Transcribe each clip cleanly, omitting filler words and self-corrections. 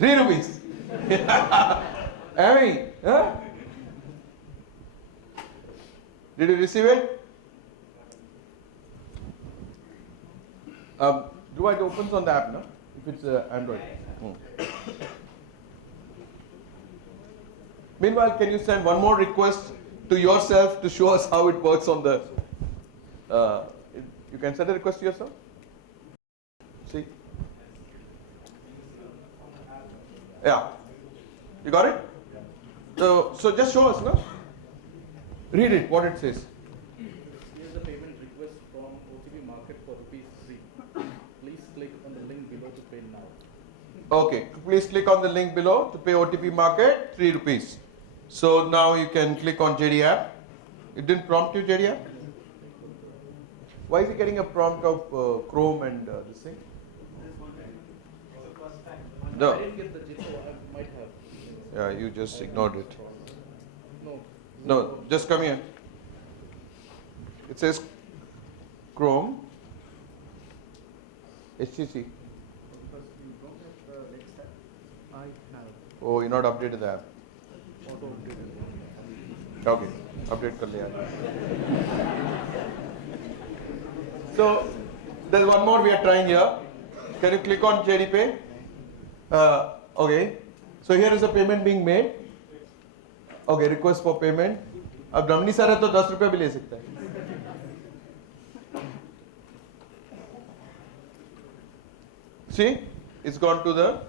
3 rupees. Amy, huh? Did you receive it? Do it opens on the app, no? If it's Android. Meanwhile, can you send one more request to yourself to show us how it works on the... you can send a request to yourself? See? Yeah. You got it? So just show us, no? Read it, what it says. Here's a payment request from OTP Market for ₹3. Please click on the link below to pay now. Okay, please click on the link below to pay OTP Market, 3 rupees. So now you can click on JD app. It didn't prompt you, JD app? Why is he getting a prompt of Chrome and this thing? No. I didn't get the JD2, I might have. Yeah, you just ignored it. No. No, just come here. It says Chrome, HTC. I have. Oh, you're not updated the app. Auto updated. Okay, update kar liya. So there's one more we are trying here. Can you click on JD Pay? Okay. So here is a payment being made. Okay, request for payment. अब रमनी sir है तो 10 रुपए भी ले सकता है. See, it's gone to the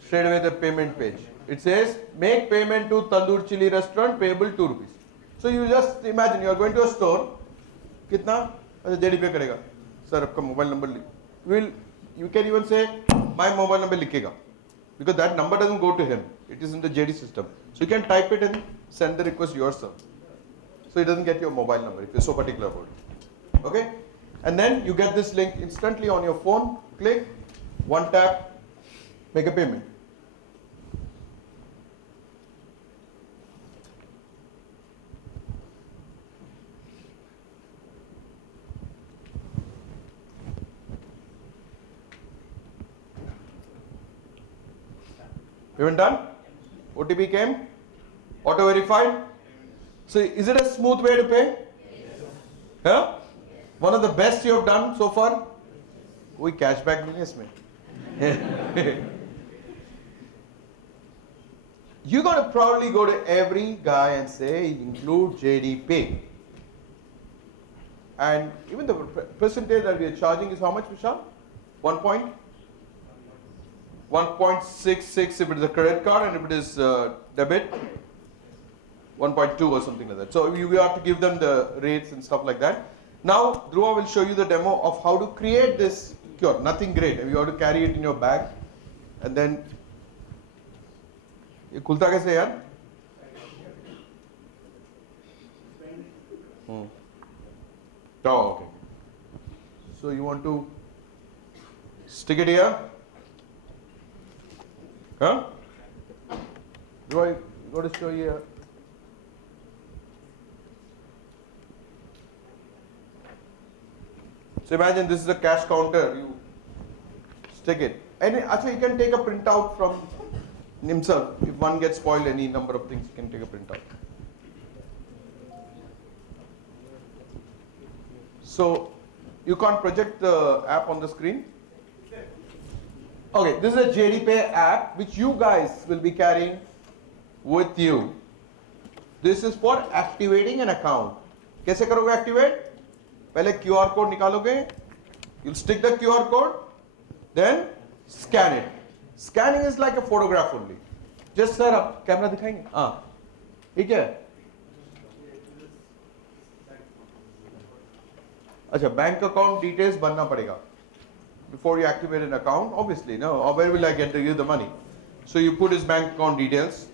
straight away the payment page. It says make payment to Tandoor Chili restaurant payable 2 rupees. So you just imagine you are going to a store. कितना? अच्छा JD Pay करेगा. Sir आपका mobile number will you can even say my mobile number लिखेगा. Because that number doesn't go to him. It is in the JD system. So you can type it and send the request yourself. So he doesn't get your mobile number if you're so particular about it. Okay? And then you get this link instantly on your phone. Click, one tap, make a payment. Payment done? OTP came? Auto verified? So is it a smooth way to pay? Yes. Yeah? One of the best you have done so far? कोई cashback नहीं है इसमें. You're going to probably go to every guy and say include JD Pay. And even the percentage that we are charging is how much, Vishal? 1.66 if it is a credit card, and if it is debit, 1.2 or something like that. So we have to give them the rates and stuff like that. Now Dhruva will show you the demo of how to create this QR. Nothing great. You have to carry it in your bag, and then ये खुलता कैसे यार? Oh, okay. So you want to stick it here? Huh? Do I got to show you here? So imagine this is a cash counter. You stick it, and actually you can take a printout from himself. If one gets spoiled, any number of things, you can take a printout. So you can't project the app on the screen. Okay, this is a JD Pay app which you guys will be carrying with you. This is for activating an account. कैसे करोगे activate? पहले QR code निकालोगे. You'll stick the QR code, then scan it. Scanning is like a photograph only. Just sir, आप camera दिखाएंगे? हाँ, ठीक है. अच्छा, बैंक अकाउंट डिटेल्स भरना पड़ेगा before you activate an account. Obviously, no. Or where will I get to give the money? So you put his bank account details.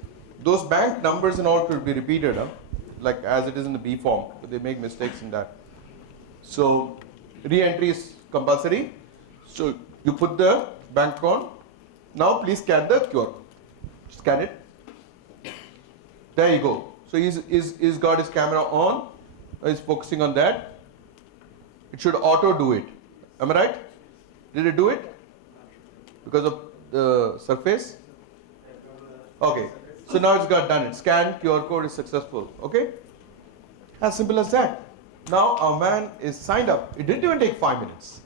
Those bank numbers and all could be repeated, like as it is in the B form. But they make mistakes in that. So re-entry is compulsory. So you put the bank account. Now please scan the QR. Scan it. There you go. So he's got his camera on. He's focusing on that. It should auto do it. Am I right? Did it do it? because of the surface? Okay, so now it's got done it. Scan QR code is successful. Okay, as simple as that. Now our man is signed up. It didn't even take 5 minutes.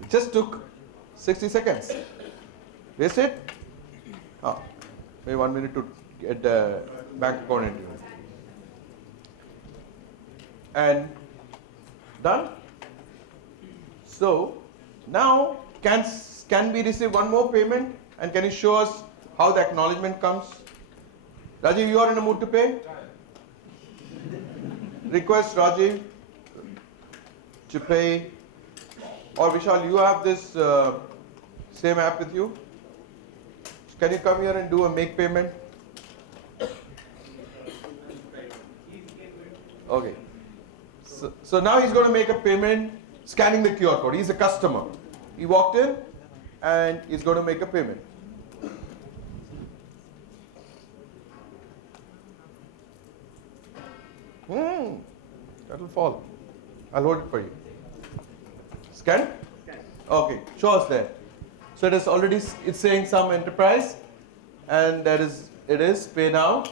It just took 60 seconds. That's it. Oh, maybe 1 minute to get the bank account into it. And done. So now can we receive one more payment, and can you show us how the acknowledgement comes? Rajiv, you are in a mood to pay? Request Rajiv to pay. Or Vishal, you have this same app with you? Can you come here and do a make payment? Okay. So now he's going to make a payment scanning the QR code. He's a customer. He walked in and he's going to make a payment. That will fall. I'll hold it for you. Scan? Scan. Okay, show us there. So it is already, it's saying some enterprise, and that is, it is pay now.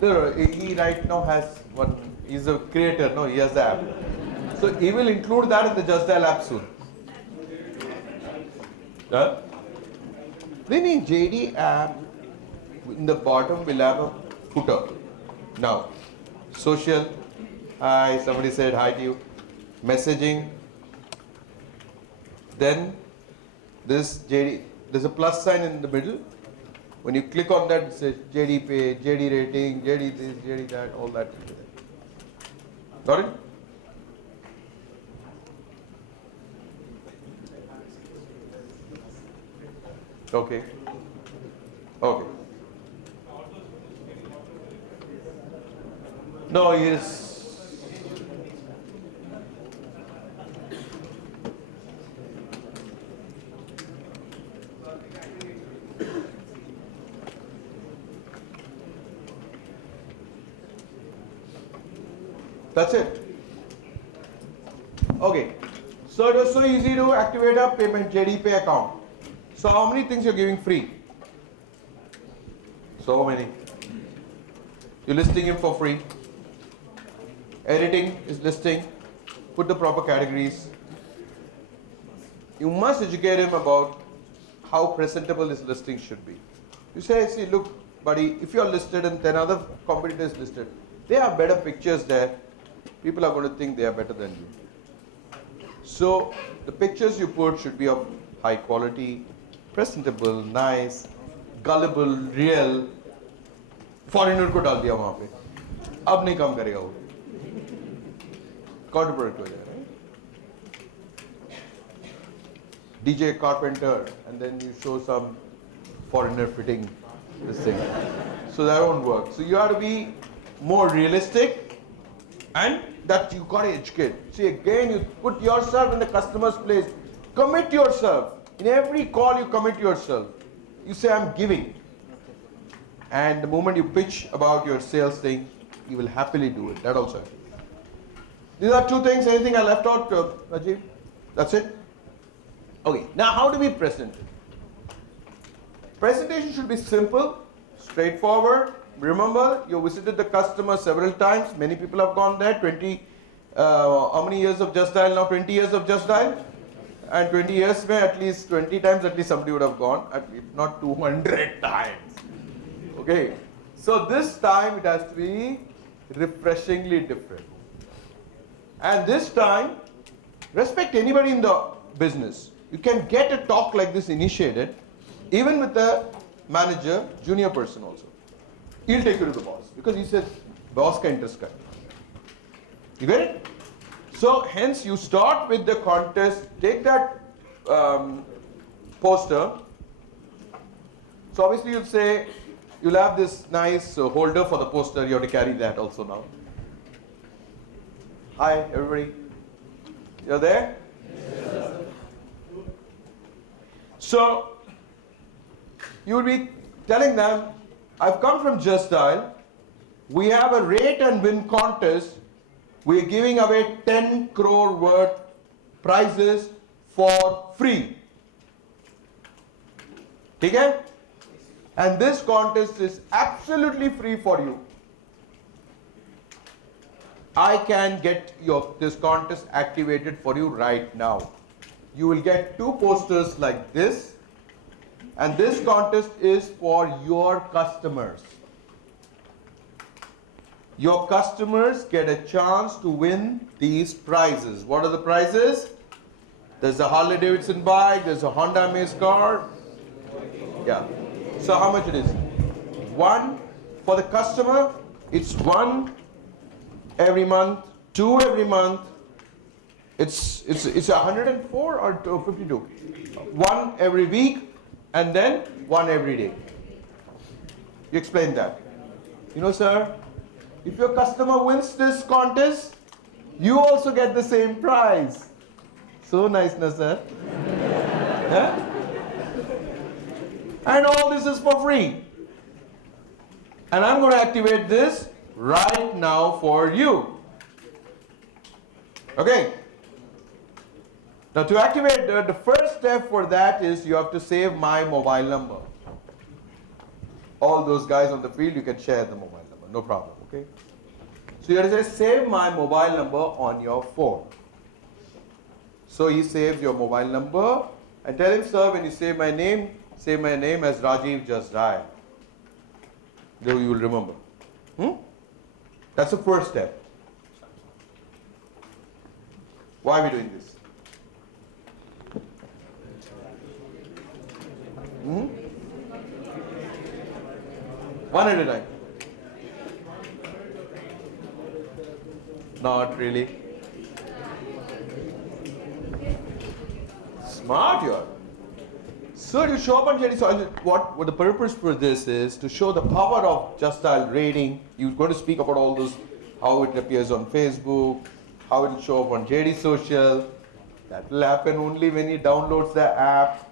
No, he right now has one, he's a creator, no, he has the app. So he will include that in the Just Dial app soon. Huh? Then JD app, in the bottom will have a footer. Now, social, hi, somebody said hi to you. Messaging. Then this JD, there's a plus sign in the middle. When you click on that, it says JD pay, JD rating, JD this, JD that, all that. Got it? Okay. Okay. No, yes. That's it. Okay. So it was so easy to activate a payment JD Pay account. So how many things you're giving free? So many. You're listing him for free. Editing is listing. Put the proper categories. You must educate him about how presentable his listing should be. You say, see, look, buddy, if you're listed and 10 other competitors listed, they have better pictures there. People are going to think they are better than you. So the pictures you put should be of high quality, presentable, nice, gullible, real. Foreigner को डाल दिया वहाँ पे, अब नहीं काम करेगा वो. Counterproductive हो जाएगा. DJ Carpenter, and then you show some foreigner fitting this thing. So that won't work. So you have to be more realistic, and that you got to educate. See, again, you put yourself in the customer's place. Commit yourself. In every call, you commit yourself. You say, I'm giving. And the moment you pitch about your sales thing, you will happily do it. That also. These are two things. Anything I left out, Rajiv? That's it? Okay. Now, how do we present it? Presentation should be simple, straightforward. Remember, you visited the customer several times. Many people have gone there. How many years of Just Dial now? 20 years of Just Dial? And 20 years, at least 20 times, at least somebody would have gone. If not 200 times. Okay. So this time it has to be refreshingly different. And this time, respect anybody in the business. You can get a talk like this initiated, even with the manager, junior person also. He'll take you to the boss because he says, boss ka interest ka. You get it? So hence you start with the contest, take that poster. So obviously you'll say, you'll have this nice holder for the poster, you have to carry that also now. Hi everybody, you're there? Yes. So you will be telling them, I've come from Just Dial. We have a rate and win contest we're giving away 10 crore worth prizes for free. Okay? And this contest is absolutely free for you. I can get this contest activated for you right now. You will get 2 posters like this, and this contest is for your customers. Your customers get a chance to win these prizes. What are the prizes? There's a Harley Davidson bike, there's a Honda Amaze car. Yeah. So how much it is? 1 for the customer, it's 1 every month, 2 every month. It's 104 or 52? 1 every week, and then 1 every day. You explain that. You know, sir, if your customer wins this contest, you also get the same prize. So nice, na, sir? Yeah? And all this is for free. And I'm going to activate this right now for you. Okay. Now to activate the first step for that is you have to save my mobile number. All those guys on the field, you can share the mobile number, no problem, okay? So you have to say save my mobile number on your phone. So he saves your mobile number and tell him, sir, when you save my name as Rajiv Just Dial. Though you will remember. That's the first step. Why are we doing this? One at a time. Not really. Smart you are. So you show up on JD. So what the purpose for this is to show the power of Just Dial rating. You're going to speak about all this, how it appears on Facebook, how it will show up on JD Social. That will happen only when he downloads the app.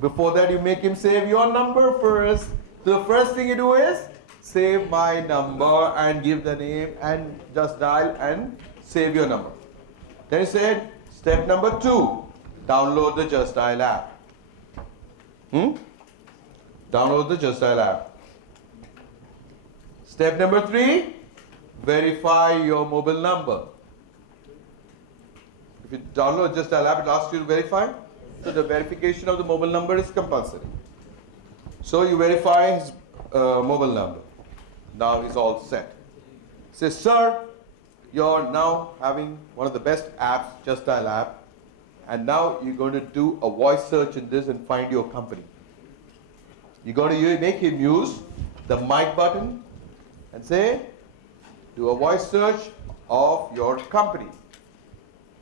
Before that, you make him save your number first. So the first thing you do is save my number and give the name and Just Dial and save your number. Then you said step number 2, download the Just Dial app. Download the Just Dial app. Step number 3, verify your mobile number. If you download Just Dial app, it asks you to verify. So the verification of the mobile number is compulsory. So you verify his mobile number. Now he's all set. Says, sir, you're now having one of the best apps, Just Dial app. And now you're going to do a voice search in this and find your company. You're going to make him use the mic button and say, do a voice search of your company.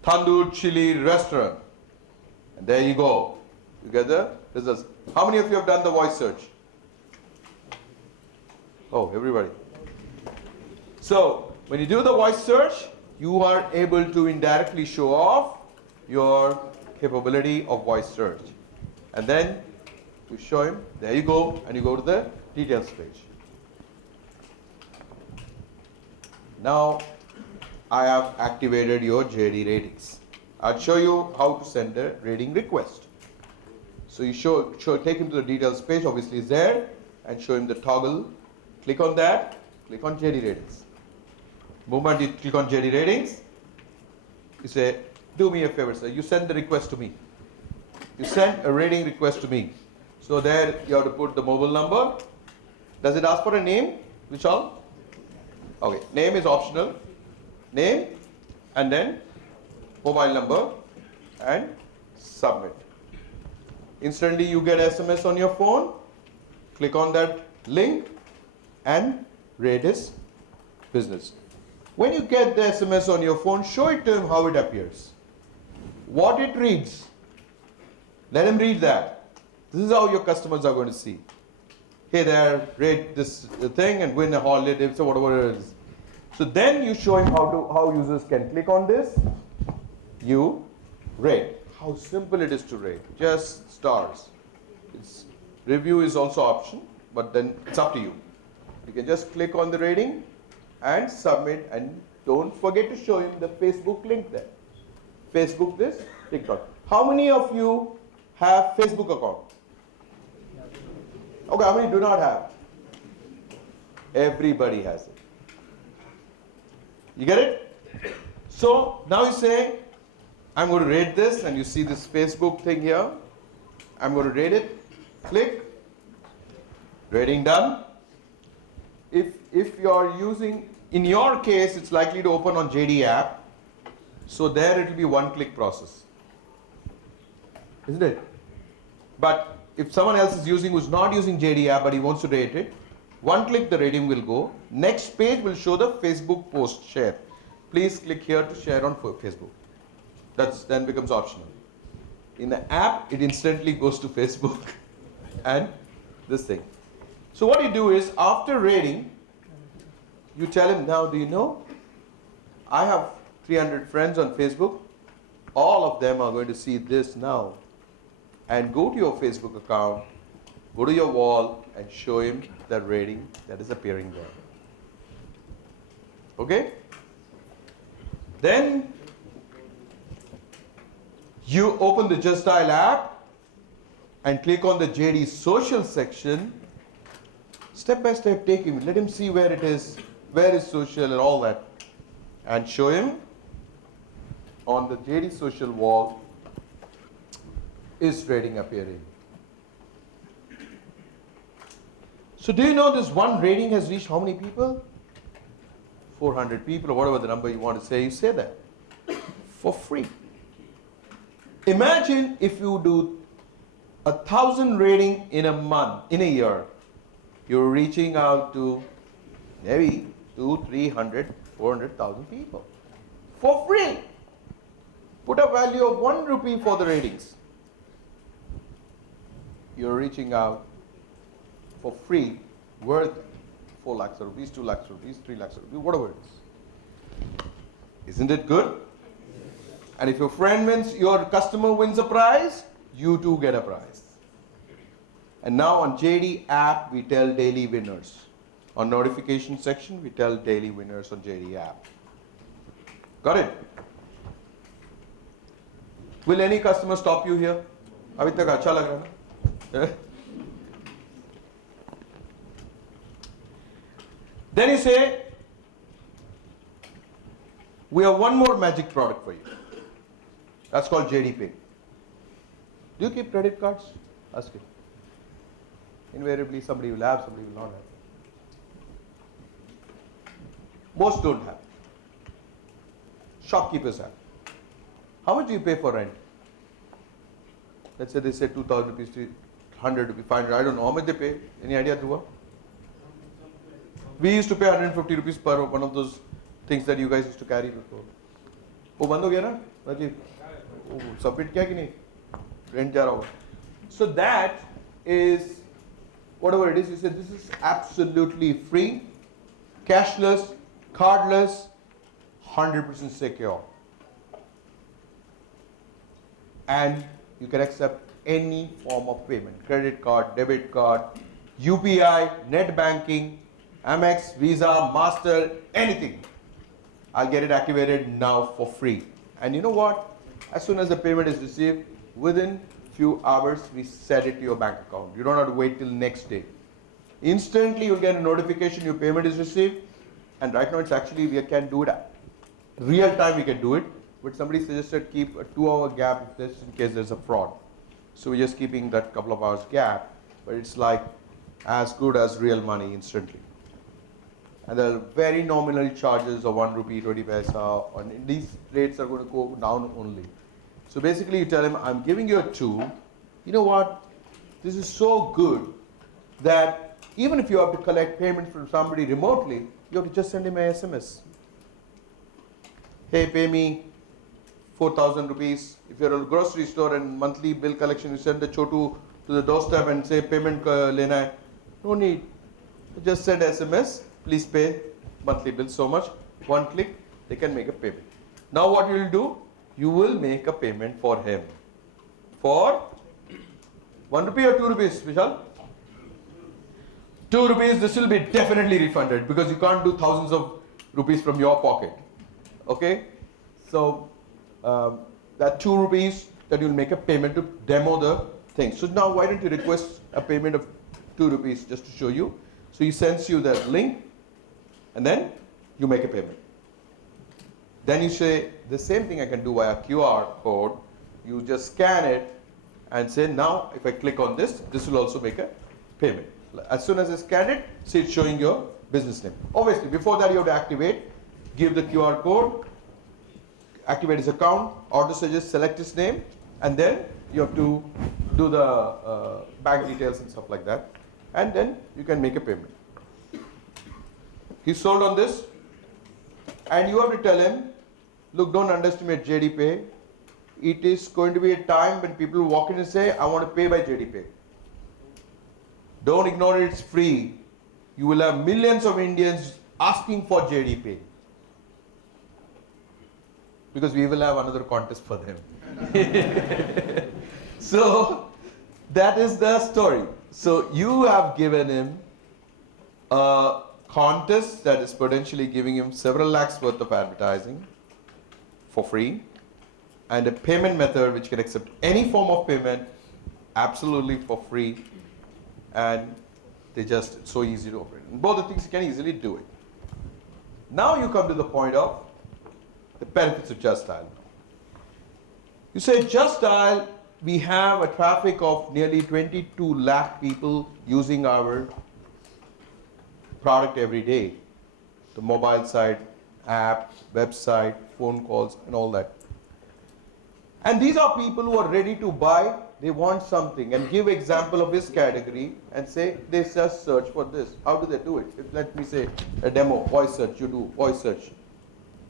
Tandoor Chili Restaurant. And there you go. You get the results. How many of you have done the voice search? Oh, everybody. So, when you do the voice search, you are able to indirectly show off your capability of voice search. And then you show him, there you go, and you go to the details page. Now, I have activated your JD ratings. I'll show you how to send a rating request. So you take him to the details page, obviously it's there, and show him the toggle. Click on that, click on JD ratings. Moment you click on JD ratings, you say, do me a favor, sir, you send the request to me. You send a rating request to me. So there you have to put the mobile number. Does it ask for a name? Which all? Okay, name is optional. Name and then mobile number and submit. Instantly you get SMS on your phone. Click on that link and rate his business. When you get the SMS on your phone, show it to him how it appears. What it reads. Let him read that. This is how your customers are going to see. Hey there, rate this thing and win a holiday, so whatever it is. So then you show him how users can click on this. You rate. How simple it is to rate. Just stars. Review is also option, but then it's up to you. You can just click on the rating and submit and don't forget to show him the Facebook link there. Facebook this, TikTok. How many of you have Facebook account? Okay, how many do not have? Everybody has it. You get it? So now you say, I'm going to rate this, and you see this Facebook thing here. I'm going to rate it. Click. Rating done. If you're using, in your case, it's likely to open on JD app. So there it will be one-click process. Isn't it? But if someone else is using who's not using JD app but he wants to rate it, one click the rating will go. Next page will show the Facebook post share. Please click here to share on Facebook. That's then becomes optional. In the app, it instantly goes to Facebook and this thing. So what you do is, after rating, you tell him, now do you know, I have 300 friends on Facebook. All of them are going to see this now. And go to your Facebook account, go to your wall and show him the rating that is appearing there. Okay? Then you open the Just Dial app and click on the JD social section. Step by step, take him, let him see where it is, where is social and all that. And show him on the JD social wall is rating appearing. So do you know this one rating has reached how many people? 400 people or whatever the number you want to say, you say that for free. Imagine if you do 1,000 rating in a month, in a year, you're reaching out to maybe 200, 300, 400,000 people for free. Put a value of 1 rupee for the ratings. You're reaching out for free, worth 4 lakhs rupees, 2 lakhs rupees, 3 lakhs rupees, whatever it is. Isn't it good? And if your friend wins, your customer wins a prize, you too get a prize. And now on JD app, we tell daily winners. On notification section, we tell daily winners on JD app. Got it? Will any customer stop you here? Abhi tak acha lag raha na? Then you say, we have one more magic product for you. That's called JD Pay. Do you keep credit cards? Ask it. Invariably, somebody will have, somebody will not have. Most don't have. Shopkeepers have. How much do you pay for rent? Let's say they say 2,000 rupees, 100 rupees, 500. I don't know how much they pay. Any idea, Dhruva? We used to pay 150 rupees per one of those things that you guys used to carry before. वो बंद हो गया ना, Rajiv? Submit किया कि नहीं? Rent जा रहा होगा. So that is whatever it is. You say this is absolutely free, cashless, cardless, 100% secure, and you can accept any form of payment: credit card, debit card, UPI, net banking, Amex, Visa, Master, anything. I'll get it activated now for free. And you know what? As soon as the payment is received, within few hours, we set it to your bank account. You don't have to wait till next day. Instantly, you'll get a notification your payment is received. And right now, it's actually, we can do it real time, we can do it. But somebody suggested keep a 2-hour gap just in case there's a fraud. So we're just keeping that couple of hours gap. But it's like as good as real money instantly. And there are very nominal charges of 1 rupee, 20 paisa. And these rates are going to go down only. So basically you tell him, I'm giving you a tool. You know what? This is so good that even if you have to collect payment from somebody remotely, you have to just send him an SMS. Hey, pay me 4,000 rupees. If you're at a grocery store and monthly bill collection, you send the chotu to the doorstep and say payment lena hai. No need. Just send SMS. Please pay monthly bill so much. One click, they can make a payment. Now what you will do? You will make a payment for him. For 1 rupee or 2 rupees, Vishal? 2 rupees, this will be definitely refunded because you can't do thousands of rupees from your pocket. Okay, so that 2 rupees that you'll make a payment to demo the thing. So now why don't you request a payment of 2 rupees just to show you. So he sends you that link and then you make a payment. Then you say the same thing I can do via QR code. You just scan it and say now if I click on this, this will also make a payment. As soon as I scan it, see it's showing your business name. Obviously before that you have to activate, give the QR code, activate his account, auto suggest, select his name, and then you have to do the bank details and stuff like that, and then you can make a payment. He's sold on this, and you have to tell him, look, don't underestimate JD Pay. It is going to be a time when people walk in and say, I want to pay by JD Pay. Don't ignore it, it's free. You will have millions of Indians asking for JD Pay. Because we will have another contest for them. So that is the story. So you have given him a contest that is potentially giving him several lakhs worth of advertising for free, and a payment method which can accept any form of payment absolutely for free, and they just so easy to operate. And both the things you can easily do it. Now you come to the point of the benefits of Just Dial. You say Just Dial, we have a traffic of nearly 22 lakh people using our product every day. The mobile side, app, website, phone calls, and all that. And these are people who are ready to buy, they want something, and give example of his category and say they just search for this. How do they do it? Let me say a demo, voice search, you do voice search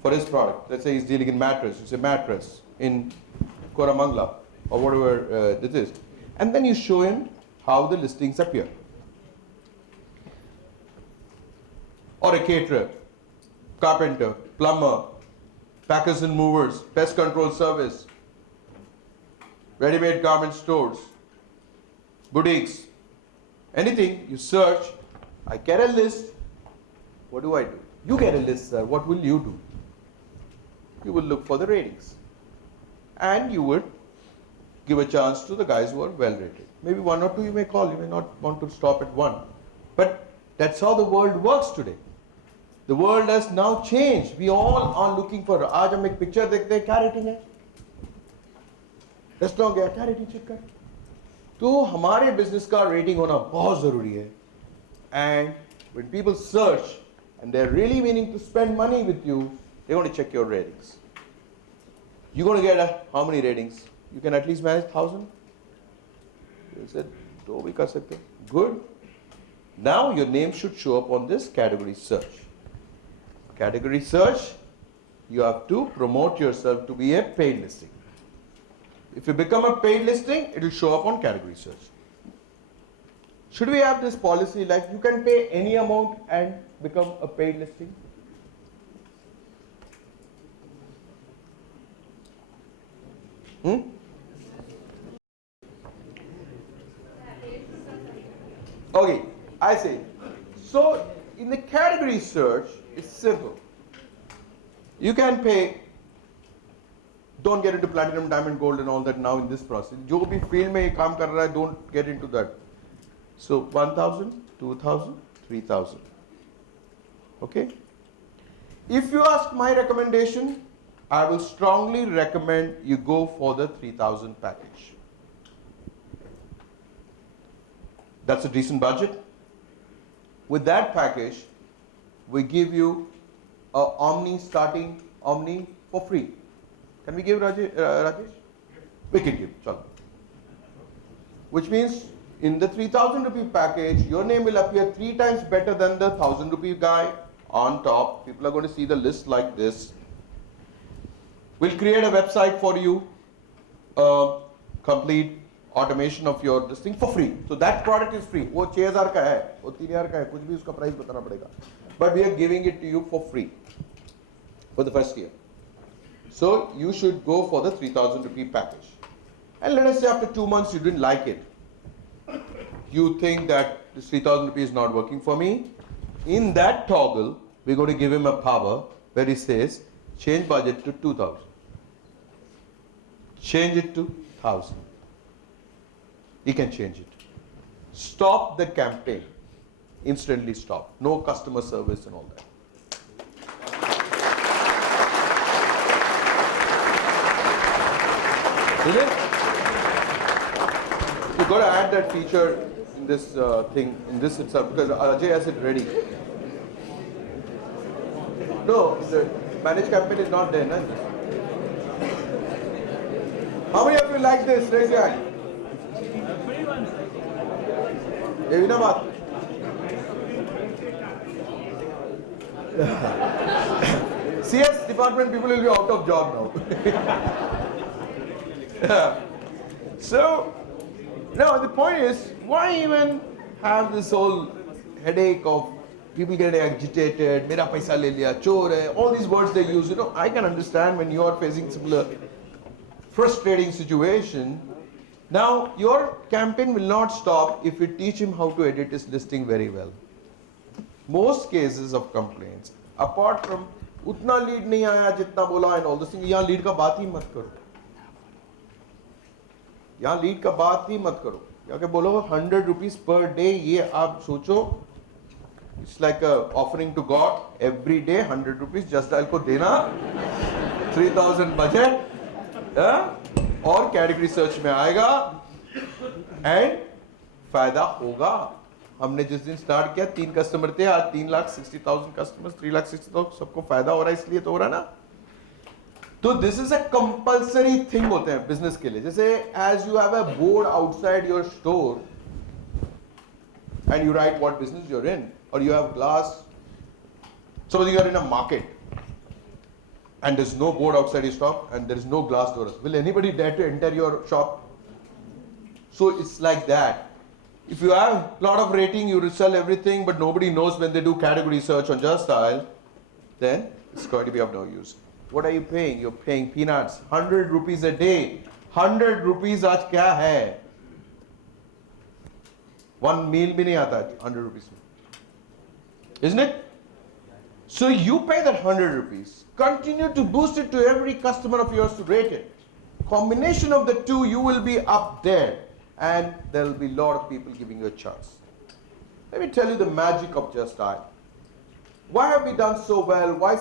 for his product. Let's say he's dealing in mattress, you say mattress in Koramangala or whatever this is. And then you show him how the listings appear. Or a caterer, carpenter, plumber, packers and movers, pest control service, ready-made garment stores, boutiques, anything you search, I get a list. What do I do? You get a list, sir. What will you do? You will look for the ratings. And you would give a chance to the guys who are well rated. Maybe 1 or 2 you may call, you may not want to stop at 1. But that's how the world works today. The world has now changed. We all are looking for, आज हम एक picture देखते हैं, क्या rating है? Restaurant गया, क्या rating check कर? तो हमारे business का rating होना बहुत ज़रूरी है. And when people search and they're really meaning to spend money with you, they're going to check your ratings. You're going to get how many ratings? You can at least manage 1,000. You said, "तो भी कर सकते." Good. Now your name should show up on this category search. Category search, you have to promote yourself to be a paid listing. If you become a paid listing, it will show up on category search. Should we have this policy like you can pay any amount and become a paid listing? Okay, I see. So in the category search, it's simple. You can pay. Don't get into platinum, diamond, gold, and all that now in this process. जो भी field में काम कर रहा है, don't get into that. So 1,000, 2,000, 3,000. Okay. If you ask my recommendation, I will strongly recommend you go for the 3,000 package. That's a decent budget. With that package, we give you a starting Omni for free. Can we give Rajesh? We can give, chalo. Which means in the 3,000 rupee package, your name will appear 3 times better than the 1,000 rupee guy on top. People are going to see the list like this. We'll create a website for you, complete automation of your this thing for free. So that product is free. वो 6,000 का है, वो 3,000 का है, कुछ भी उसका price बताना पड़ेगा. But we are giving it to you for free for the first year. So you should go for the 3,000 rupee package. And let us say after 2 months you didn't like it. You think that this 3,000 rupees is not working for me. In that toggle, we're going to give him a power where he says, change budget to 2,000. Change it to 1,000. You can change it. Stop the campaign. Instantly stop. No customer service and all that. Is it? You've got to add that feature in this thing, in this itself, because Ajay has it ready. No, the managed campaign is not there, no? How many of you like this? Raise your hand. Devinabad. CS department people will be out of job now. So, now the point is, why even have this whole headache of people getting agitated, mera paisa le liya, chor hai, all these words they use. You know, I can understand when you are facing similar frustrating situation. Now, your campaign will not stop if you teach him how to edit his listing very well. Most cases of complaints, apart from utna lead nahi aaya jitna bola and all this thing, yahan lead ka baat hi mat karo. Yahan lead ka baat hi mat karo. Yahan bolo 100 rupees per day, ye aap socho, it's like a offering to God. Every day 100 rupees, just dial ko dena, 3,000 budget, और category search में आएगा and फायदा होगा. हमने जिस दिन start किया 3 customer थे, आज 3,60,000 कस्टमर्स, 3,60,000, सबको फायदा हो रहा है, इसलिए तो हो रहा ना. तो this is a compulsory thing होते हैं बिजनेस के लिए. जैसे as you have a board outside your store and you write what business you are in, और you have glass, suppose you are in a market and there's no board outside your shop and there is no glass doors. Will anybody dare to enter your shop? So it's like that. If you have a lot of rating, you sell everything, but nobody knows when they do category search on Just Dial, then it's going to be of no use. What are you paying? You're paying peanuts. 100 rupees a day. 100 rupees aaj kya hai? One meal bhi nahi aata 100 rupees. Isn't it? So you pay that 100 rupees. Continue to boost it to every customer of yours to rate it. Combination of the two, you will be up there, and there will be a lot of people giving you a chance. Let me tell you the magic of Just Dial. Why have we done so well? Why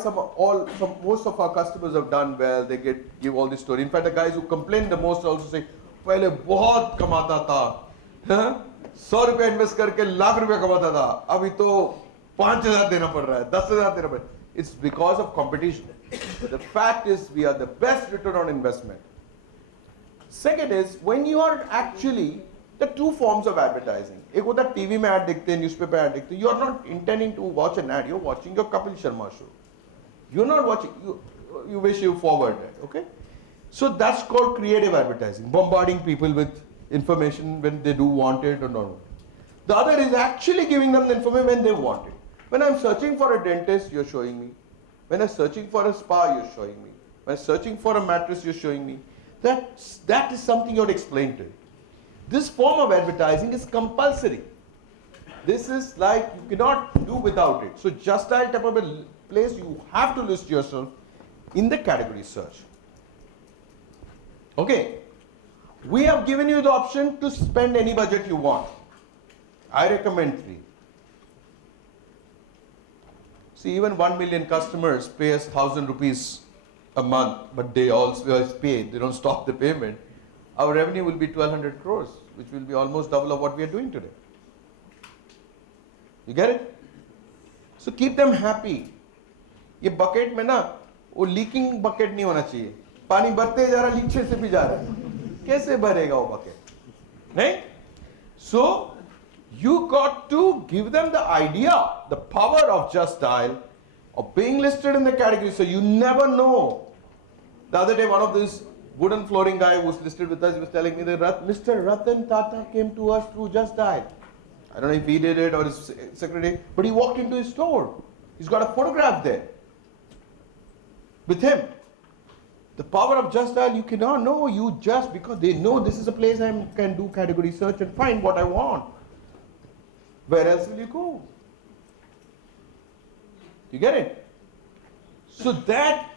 most of our customers have done well? They give all this story. In fact, the guys who complain the most also say, "पहले बहुत कमाता था, 100 रुपया invest करके लाख रुपया कमाता था, अभी तो 5,000 देना पड़ रहा है, 10,000 देना पड़ रहा है." It's because of competition. The fact is, we are the best return on investment. Second is, when you are actually, the two forms of advertising. एक होता है टीवी में ad देखते हैं, newspaper ad देखते हैं. You are not intending to watch an ad. You're watching your Kapil Sharma show. You're not watching. You wish you forward it. Okay. So that's called creative advertising. Bombarding people with information when they do want it or not. The other is actually giving them the information when they want it. When I'm searching for a dentist, you're showing me. When I'm searching for a spa, you're showing me. When I'm searching for a mattress, you're showing me. That is something you would explain to me. This form of advertising is compulsory. This is like you cannot do without it. So Just Dial type of a place, you have to list yourself in the category search. Okay. We have given you the option to spend any budget you want. I recommend 3. See, even 1 million customers pay us 1,000 rupees a month, but they always pay. They don't stop the payment. Our revenue will be 1,200 crores, which will be almost double of what we are doing today. You get it? So keep them happy. ये bucket में ना, वो leaking bucket नहीं होना चाहिए. पानी भरते जा रहा, नीचे से भी जा रहा है. कैसे भरेगा वो bucket? नहीं? So you got to give them the idea, the power of Just Dial, of being listed in the category, so you never know. The other day, one of these wooden flooring guy who was listed with us, he was telling me that Mr. Ratan Tata came to us through Just Dial. I don't know if he did it or his secretary, but he walked into his store. He's got a photograph there with him. The power of Just Dial, you cannot know. You just, because they know this is a place I can do category search and find what I want. Where else will you go? You get it? So that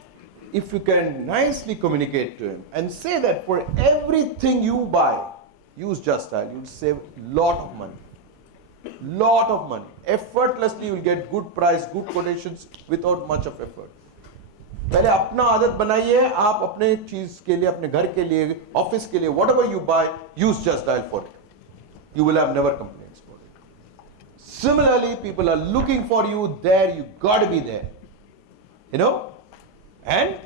if you can nicely communicate to him and say that for everything you buy, use Just Dial, you'll save lot of money. Lot of money. Effortlessly you will get good price, good quotations without much of effort. पहले अपना आदत बनाइए, आप अपने चीज के लिए, अपने घर के लिए, ऑफिस के लिए, whatever you buy, use Just Dial for it. You will have never complaints for it. Similarly, people are looking for you there, you got to be there. You know? And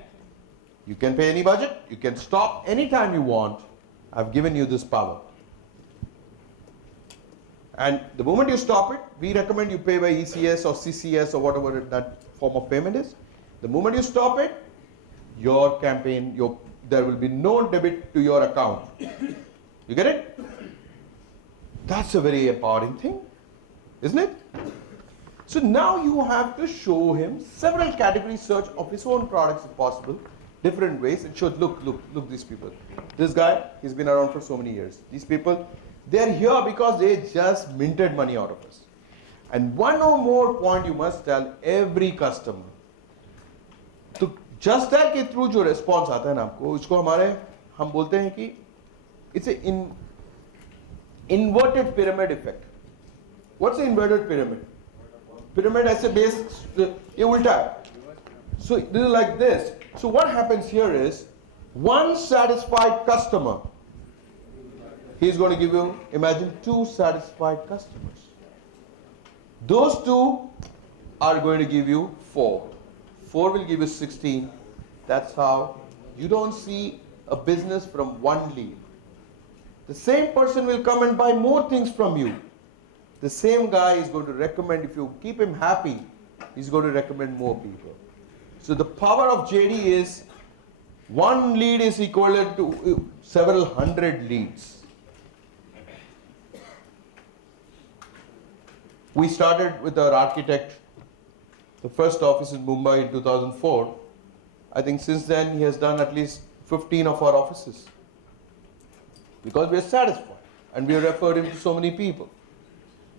you can pay any budget, you can stop anytime you want. I've given you this power. And the moment you stop it, we recommend you pay by ECS or CCS or whatever that form of payment is. The moment you stop it, your campaign, there will be no debit to your account. You get it? That's a very empowering thing, isn't it? So now you have to show him several category search of his own products if possible, different ways, and show, look these people. This guy, he's been around for so many years. These people, they're here because they just minted money out of us. And one or more point you must tell every customer. तो Just Dial के through जो response आता है ना आपको, उसको हम बोलते हैं कि it's an inverted pyramid effect. What's the inverted pyramid? Pyramid ऐसे base ये उल्टा है. So this is like this. So what happens here is one satisfied customer, he's going to give you, imagine 2 satisfied customers. Those 2 are going to give you 4. 4 will give you 16. That's how you don't see a business from one lead. The same person will come and buy more things from you. The same guy is going to recommend, if you keep him happy, he's going to recommend more people. So the power of JD is one lead is equivalent to several hundred leads. We started with our architect, the first office in Mumbai in 2004. I think since then he has done at least 15 of our offices. Because we are satisfied and we have referred him to so many people.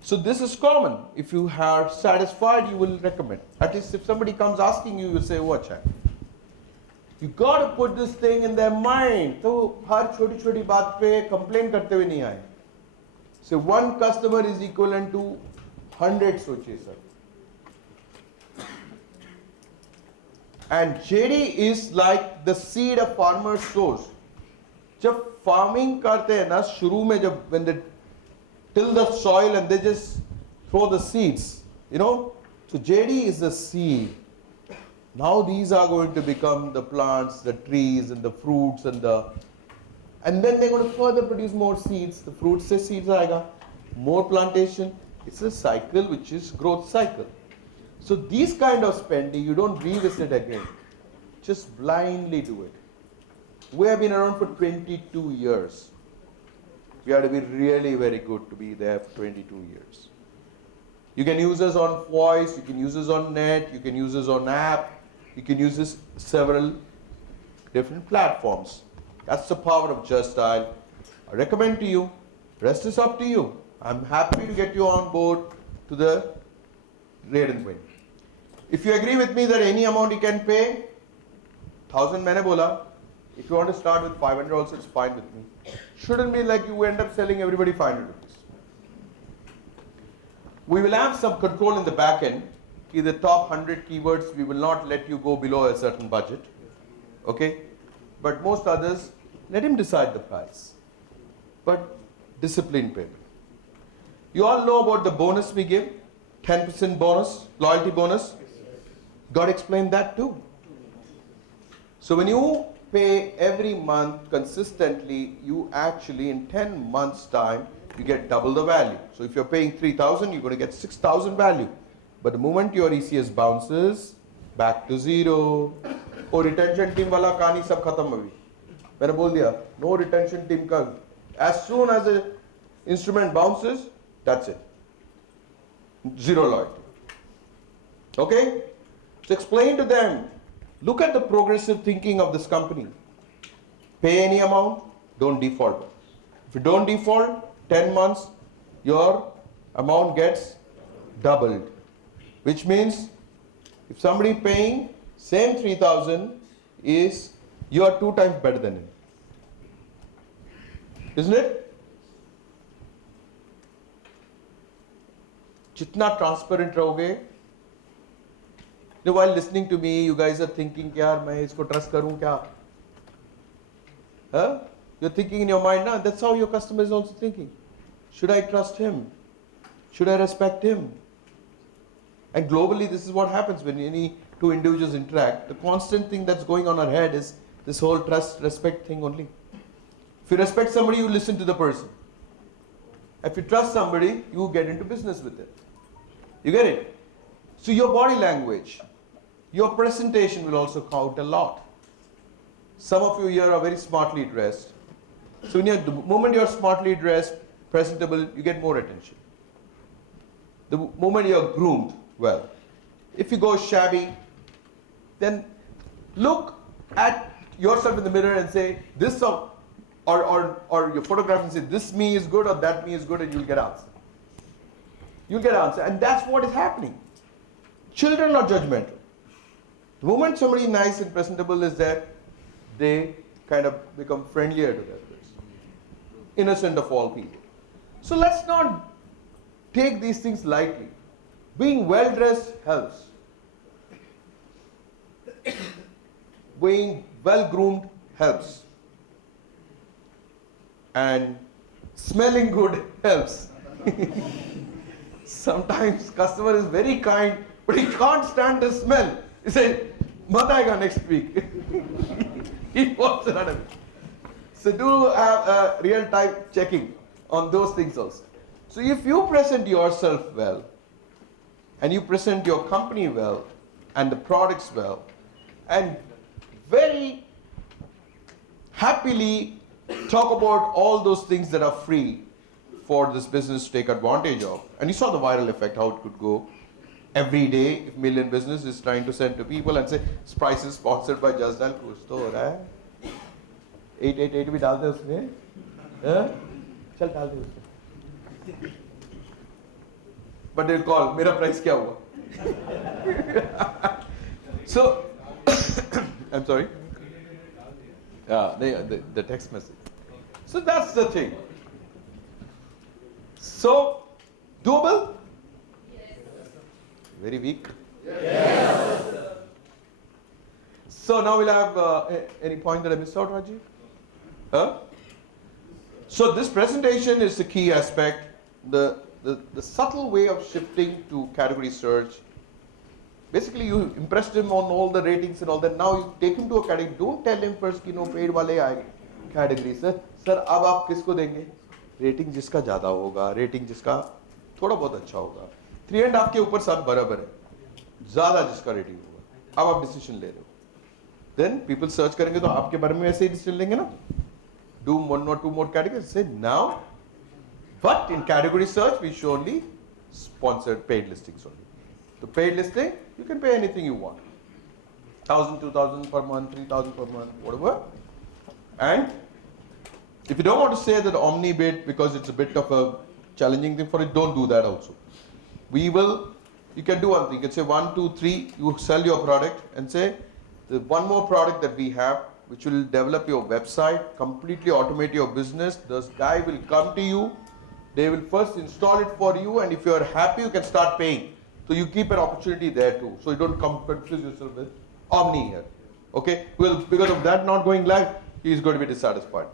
So this is common. If you are satisfied, you will recommend. At least if somebody comes asking you, you will say, watch out. You got to put this thing in their mind. So हर छोटी छोटी बात पे complain करते हुए नहीं आए. So one customer is equivalent to 100 सोचिए sir. And JD is like the seed a farmer sows. जब farming करते हैं ना शुरू में जब when they till the soil and they just throw the seeds, you know. So JD is the seed. Now these are going to become the plants, the trees, and the fruits, and then they're going to further produce more seeds. The fruits se seeds aayega, more plantation. It's a cycle which is growth cycle. So these kind of spending, you don't revisit again. Just blindly do it. We have been around for 22 years. We have to be really very good to be there for 22 years. You can use us on voice, you can use us on net, you can use us on app, you can use this several different platforms. That's the power of Just Dial. I recommend to you, rest is up to you. I'm happy to get you on board to the Rate and Win. If you agree with me that any amount you can pay, 1000 मैंने बोला, if you want to start with 500 also, it's fine with me. Shouldn't be like you end up selling everybody 500 rupees. We will have some control in the back end. The top 100 keywords, we will not let you go below a certain budget. Okay? But most others, let him decide the price. But disciplined payment. You all know about the bonus we give, 10% bonus, loyalty bonus. Got to explain that too. So when you pay every month consistently, you actually in 10 months time, you get double the value. So if you're paying 3,000, you're going to get 6,000 value. But the moment your ECS bounces, back to zero. Oh, retention team wala kaani sab khatam abhi. मैंने बोल दिया, no retention team का. As soon as the instrument bounces, that's it. Zero loyalty. Okay? So explain to them, look at the progressive thinking of this company. Pay any amount, don't default. If you don't default, 10 months, your amount gets doubled. Which means, if somebody paying same 3,000, is you are 2 times better than him. Isn't it? जितना transparent रहोगे, while listening to me, you guys are thinking, यार मैं इसको trust करूं क्या? Huh? You're thinking in your mind now. That's how your customer is also thinking. Should I trust him? Should I respect him? And globally, this is what happens when any two individuals interact. The constant thing that's going on our head is this whole trust, respect thing only. If you respect somebody, you listen to the person. If you trust somebody, you get into business with it. You get it? So your body language, your presentation will also count a lot. Some of you here are very smartly dressed. So the moment you're smartly dressed, presentable, you get more attention. The moment you're groomed well. If you go shabby, then look at yourself in the mirror and say, this or your photograph and say, this me is good or that me is good, and you'll get answer. You'll get answer. And that's what is happening. Children are judgmental. The moment somebody nice and presentable is there, they kind of become friendlier to that person. Innocent of all people. So let's not take these things lightly. Being well dressed helps. Being well groomed helps. And smelling good helps. Sometimes customer is very kind, but he can't stand the smell. He said, "Mat aayega next week." He wants another week. So do have a real-time checking on those things also. So if you present yourself well, and you present your company well, and the products well, and very happily talk about all those things that are free for this business to take advantage of. And you saw the viral effect, how it could go. Every day, if Million Business is trying to send to people and say, this price is sponsored by Just Dial, kuch to ho raha hai. 888 भी डाल दे उसमें. चल डाल दे उसमें. But they'll call, मेरा price क्या हुआ? So, I'm sorry? The text message. So that's the thing. So, doable? Yes. Very weak? Yes. So now we'll have any point that I missed out, Rajiv? Huh? So this presentation is the key aspect. The subtle way of shifting to category search. Basically, you impressed him on all the ratings and all that. Now you take him to a category. Don't tell him first कि no paid वाले आए category. Sir, अब आप किसको देंगे? Rating जिसका ज़्यादा होगा, rating जिसका थोड़ा बहुत अच्छा होगा. 3.5 के ऊपर सब बराबर है. ज़्यादा जिसका rating होगा. अब आप decision ले रहे हो. Then people search करेंगे तो आपके बारे में ऐसे ही decision लेंगे ना? Do 1 or 2 more categories. Say now. But in category search, we show only sponsored paid listings only. The paid listing, you can pay anything you want. 1,000, 2,000 per month, 3,000 per month, whatever. And if you don't want to say that omni bid because it's a bit of a challenging thing for it, don't do that also. You can do one thing. You can say 1, 2, 3, you sell your product and say, the one more product that we have, which will develop your website, completely automate your business. This guy will come to you. They will first install it for you, and if you are happy, you can start paying. So you keep an opportunity there too. So you don't confuse yourself with Omni here. Okay? Well, because of that not going live, he is going to be dissatisfied.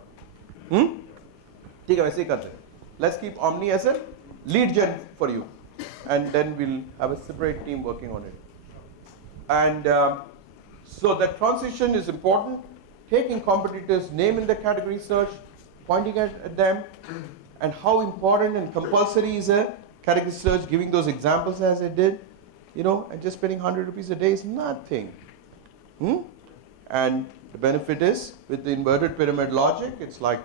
ठीक है, वैसे ही करते हैं. Let's keep Omni as a lead gen for you, and then we'll have a separate team working on it. And so that transition is important. Taking competitors' name in the category search, pointing at them, and how important and compulsory is a category search, giving those examples as I did, and just spending 100 rupees a day is nothing. And the benefit is, with the inverted pyramid logic, it's like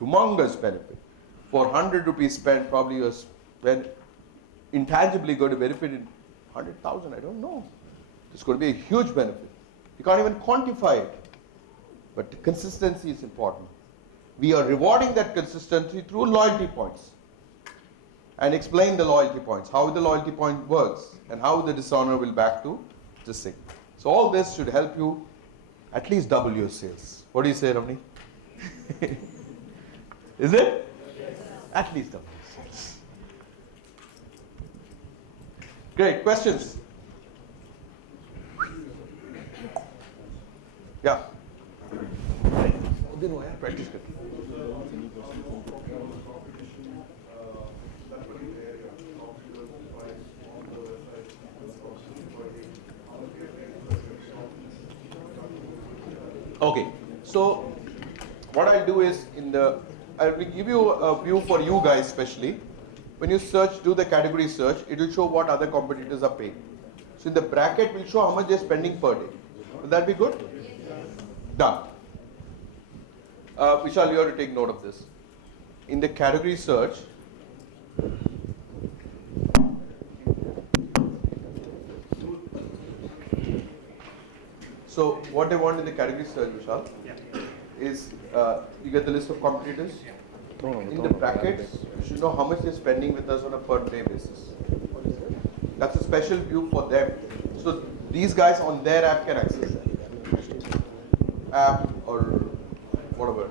humongous benefit. For 100 rupees spent, probably you're intangibly going to benefit in 100,000, I don't know. It's going to be a huge benefit. You can't even quantify it. But the consistency is important. We are rewarding that consistency through loyalty points. And explain the loyalty points, how the loyalty point works, and how the dishonor will back to this thing. So all this should help you at least double your sales. What do you say, Ramni? Is it? At least double your sales. Great. Questions? Yeah. Practice. Okay, so what I'll do is I will give you a view for you guys especially. When you search, do the category search, it will show what other competitors are paying. So in the bracket will show how much they're spending per day. Will that be good? Done. Vishal, you have to take note of this. In the category search, so what they want in the category search, Vishal, is you get the list of competitors. In the brackets, you should know how much they're spending with us on a per day basis. That's a special view for them. So these guys on their app can access that. App or whatever.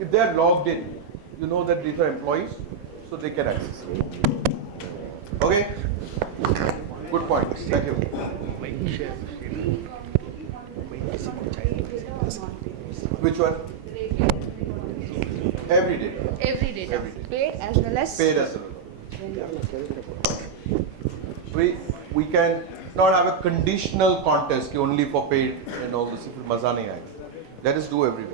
If they are logged in, you know that these are employees, so they can access it. Okay? Good point. Thank you. Which one? Every day. Every data. Every day. Paid as well as. Paid as well. We can not have a conditional contest ki only for paid and all this. Maza nahi aayega. Let us do every day.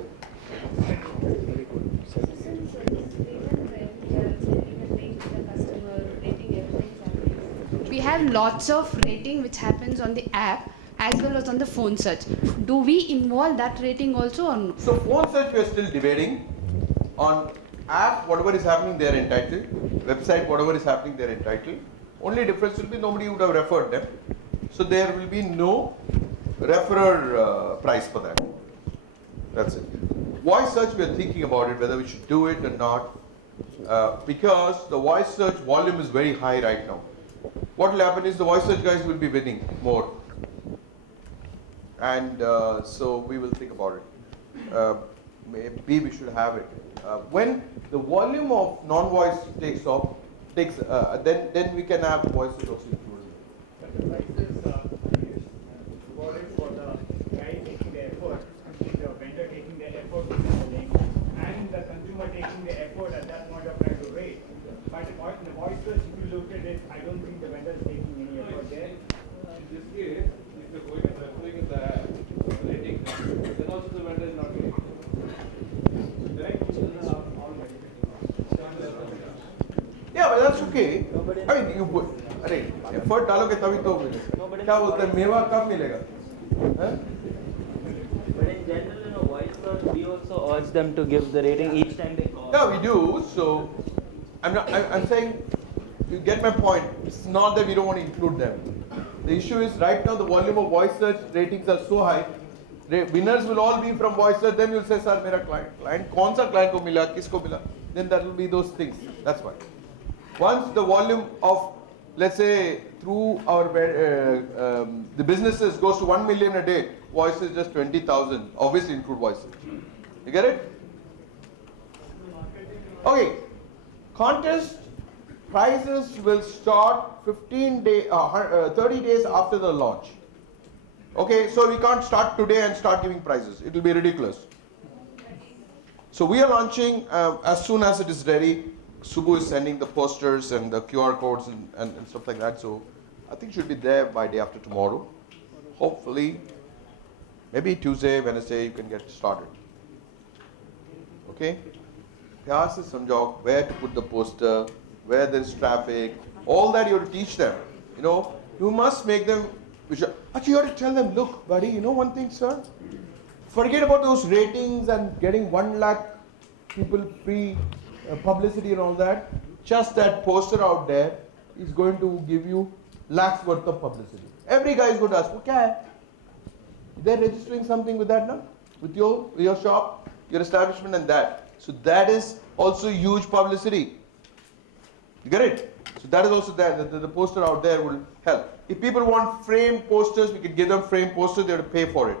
We have lots of rating which happens on the app as well as on the phone search. Do we involve that rating also or no? So phone search we are still debating. On app, whatever is happening, they are entitled. Website, whatever is happening, they are entitled. Only difference will be nobody would have referred them. So there will be no referrer price for that. That's it. Voice search, we are thinking about it, whether we should do it or not. Because the voice search volume is very high right now. What will happen is the voice search guys will be winning more. And so we will think about it. Maybe we should have it. When the volume of non-voice takes off, then we can have voices also included. But the price is rewarded for the guy taking the effort, the vendor taking the effort to send the link, and the consumer taking the effort at that point of time to rate. But in the voice search, if you look at it, I don't think the vendor is taking any effort there. In this case, if you're going and referring in the rating, then also the vendor is not getting. Yeah, but that's okay. I mean, you put, effort डालोगे तभी तो क्या बोलते हैं मेवा कब मिलेगा? But in general, voice search, we also urge them to give the rating each time they call. Yeah, we do. So I'm saying, you get my point. It's not that we don't want to include them. The issue is right now the volume of voice search ratings are so high. Winners will all be from voice search. Then you'll say, sir, mera client, kaun sa client ko mila, kisko mila? Then that will be those things. That's why. Once the volume of, let's say, through our the businesses goes to 1 million a day, voice is just 20,000. Obviously include voices. You get it? Okay. Contest prizes will start 30 days after the launch. Okay, so we can't start today and start giving prizes. It will be ridiculous. So we are launching as soon as it is ready. Subbu is sending the posters and the QR codes and stuff like that. So I think it should be there by day after tomorrow. Hopefully, maybe Tuesday, Wednesday, you can get started. Okay? Pyar se samjhao where to put the poster, where there is traffic, all that you have to teach them. You know, you must make them. Actually, you have to tell them, look, buddy, you know one thing, sir? Forget about those ratings and getting 1 lakh people free publicity and all that. Just that poster out there is going to give you lakhs worth of publicity. Every guy is going to ask, okay, they're registering something with that now? With your shop, your establishment and that. So that is also huge publicity. You get it? So that is also there. The poster out there will help. If people want framed posters, we can give them framed posters, they have to pay for it.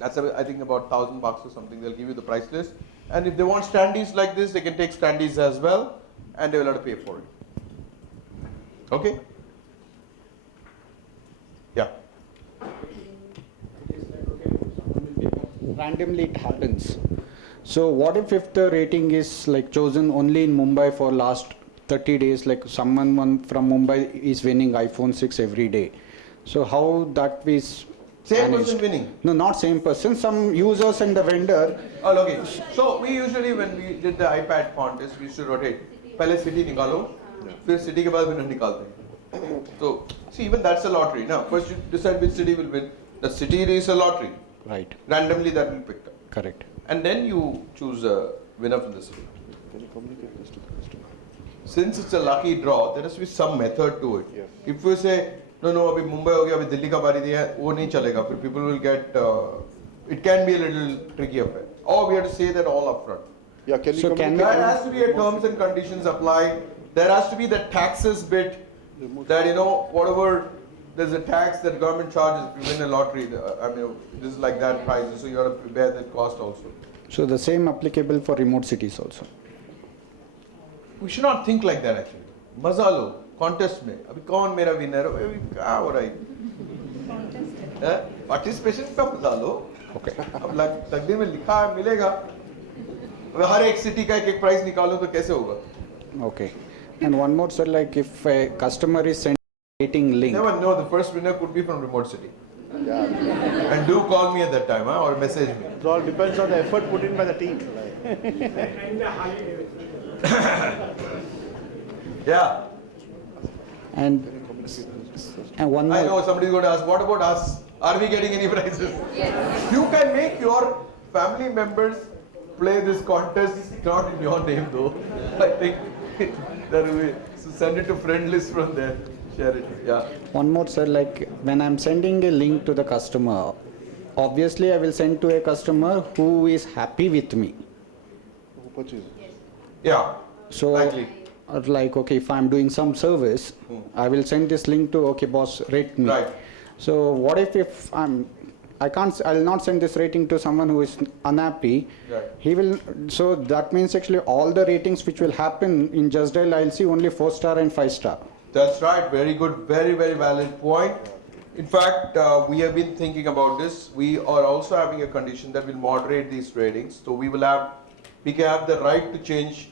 That's I think about $1,000 or something. They'll give you the price list, and if they want standees like this, they can take standees as well, and they will have to pay for it. Okay? Yeah. Randomly it happens. So what if the rating is like chosen only in Mumbai for last 30 days, like someone from Mumbai is winning iPhone 6 every day. So how that is Same managed? person winning? No, not same person. Some users and the vendor. Oh, okay. So we usually, when we did the iPad contest, we used to rotate. पहले city निकालो, फिर city के बाद winner निकालते हैं. So see, even that's a lottery. Now, first you decide which city will win. The city is a lottery. Right. Randomly that will be picked up. Correct. And then you choose a winner from the city. Since it's a lucky draw, there has to be some method to it. If you say, no, अभी मुंबई हो गया, अभी दिल्ली का बारी दिया है, वो नहीं चलेगा. फिर people will get, it can be a little tricky affair. Or we have to say that all upfront. Yeah, can you So can communicate? There has to be a terms and conditions applied. There has to be the taxes bit that, you know, whatever, there's a tax that government charges if you win a lottery. I mean, this is like that prices, so you have to bear that cost also. So the same applicable for remote cities also. We should not think like that actually. मजा लो contest में अभी कौन मेरा winner है अभी क्या हो रहा है participation पे मजा लो Okay. अब तकदीर में लिखा है मिलेगा अब हर एक सिटी का एक प्राइस निकालो तो कैसे होगा Okay. And one more, sir, like if a customer is sending rating link. never know the first winner could be from remote city Yeah. and do call me at that time or message me. It all depends on the effort put in by the team. And the high Yeah, And one more. I know somebody's going to ask, what about us? Are we getting any prizes? Yes. You can make your family members play this contest, not in your name though. I think that will be, so send it to friend list from there, share it, yeah. One more, sir, like when I'm sending a link to the customer, obviously I will send to a customer who is happy with me. Who purchases? Yeah, So, likely. like, okay, if I'm doing some service, I will send this link to, okay, boss, rate me. Right. So, what if I'll not send this rating to someone who is unhappy. Right. He will, so that means actually all the ratings which will happen in Just Dial, I'll see only 4-star and 5-star. That's right, very good, very, very valid point. In fact, we have been thinking about this. We are also having a condition that will moderate these ratings. So we can have the right to change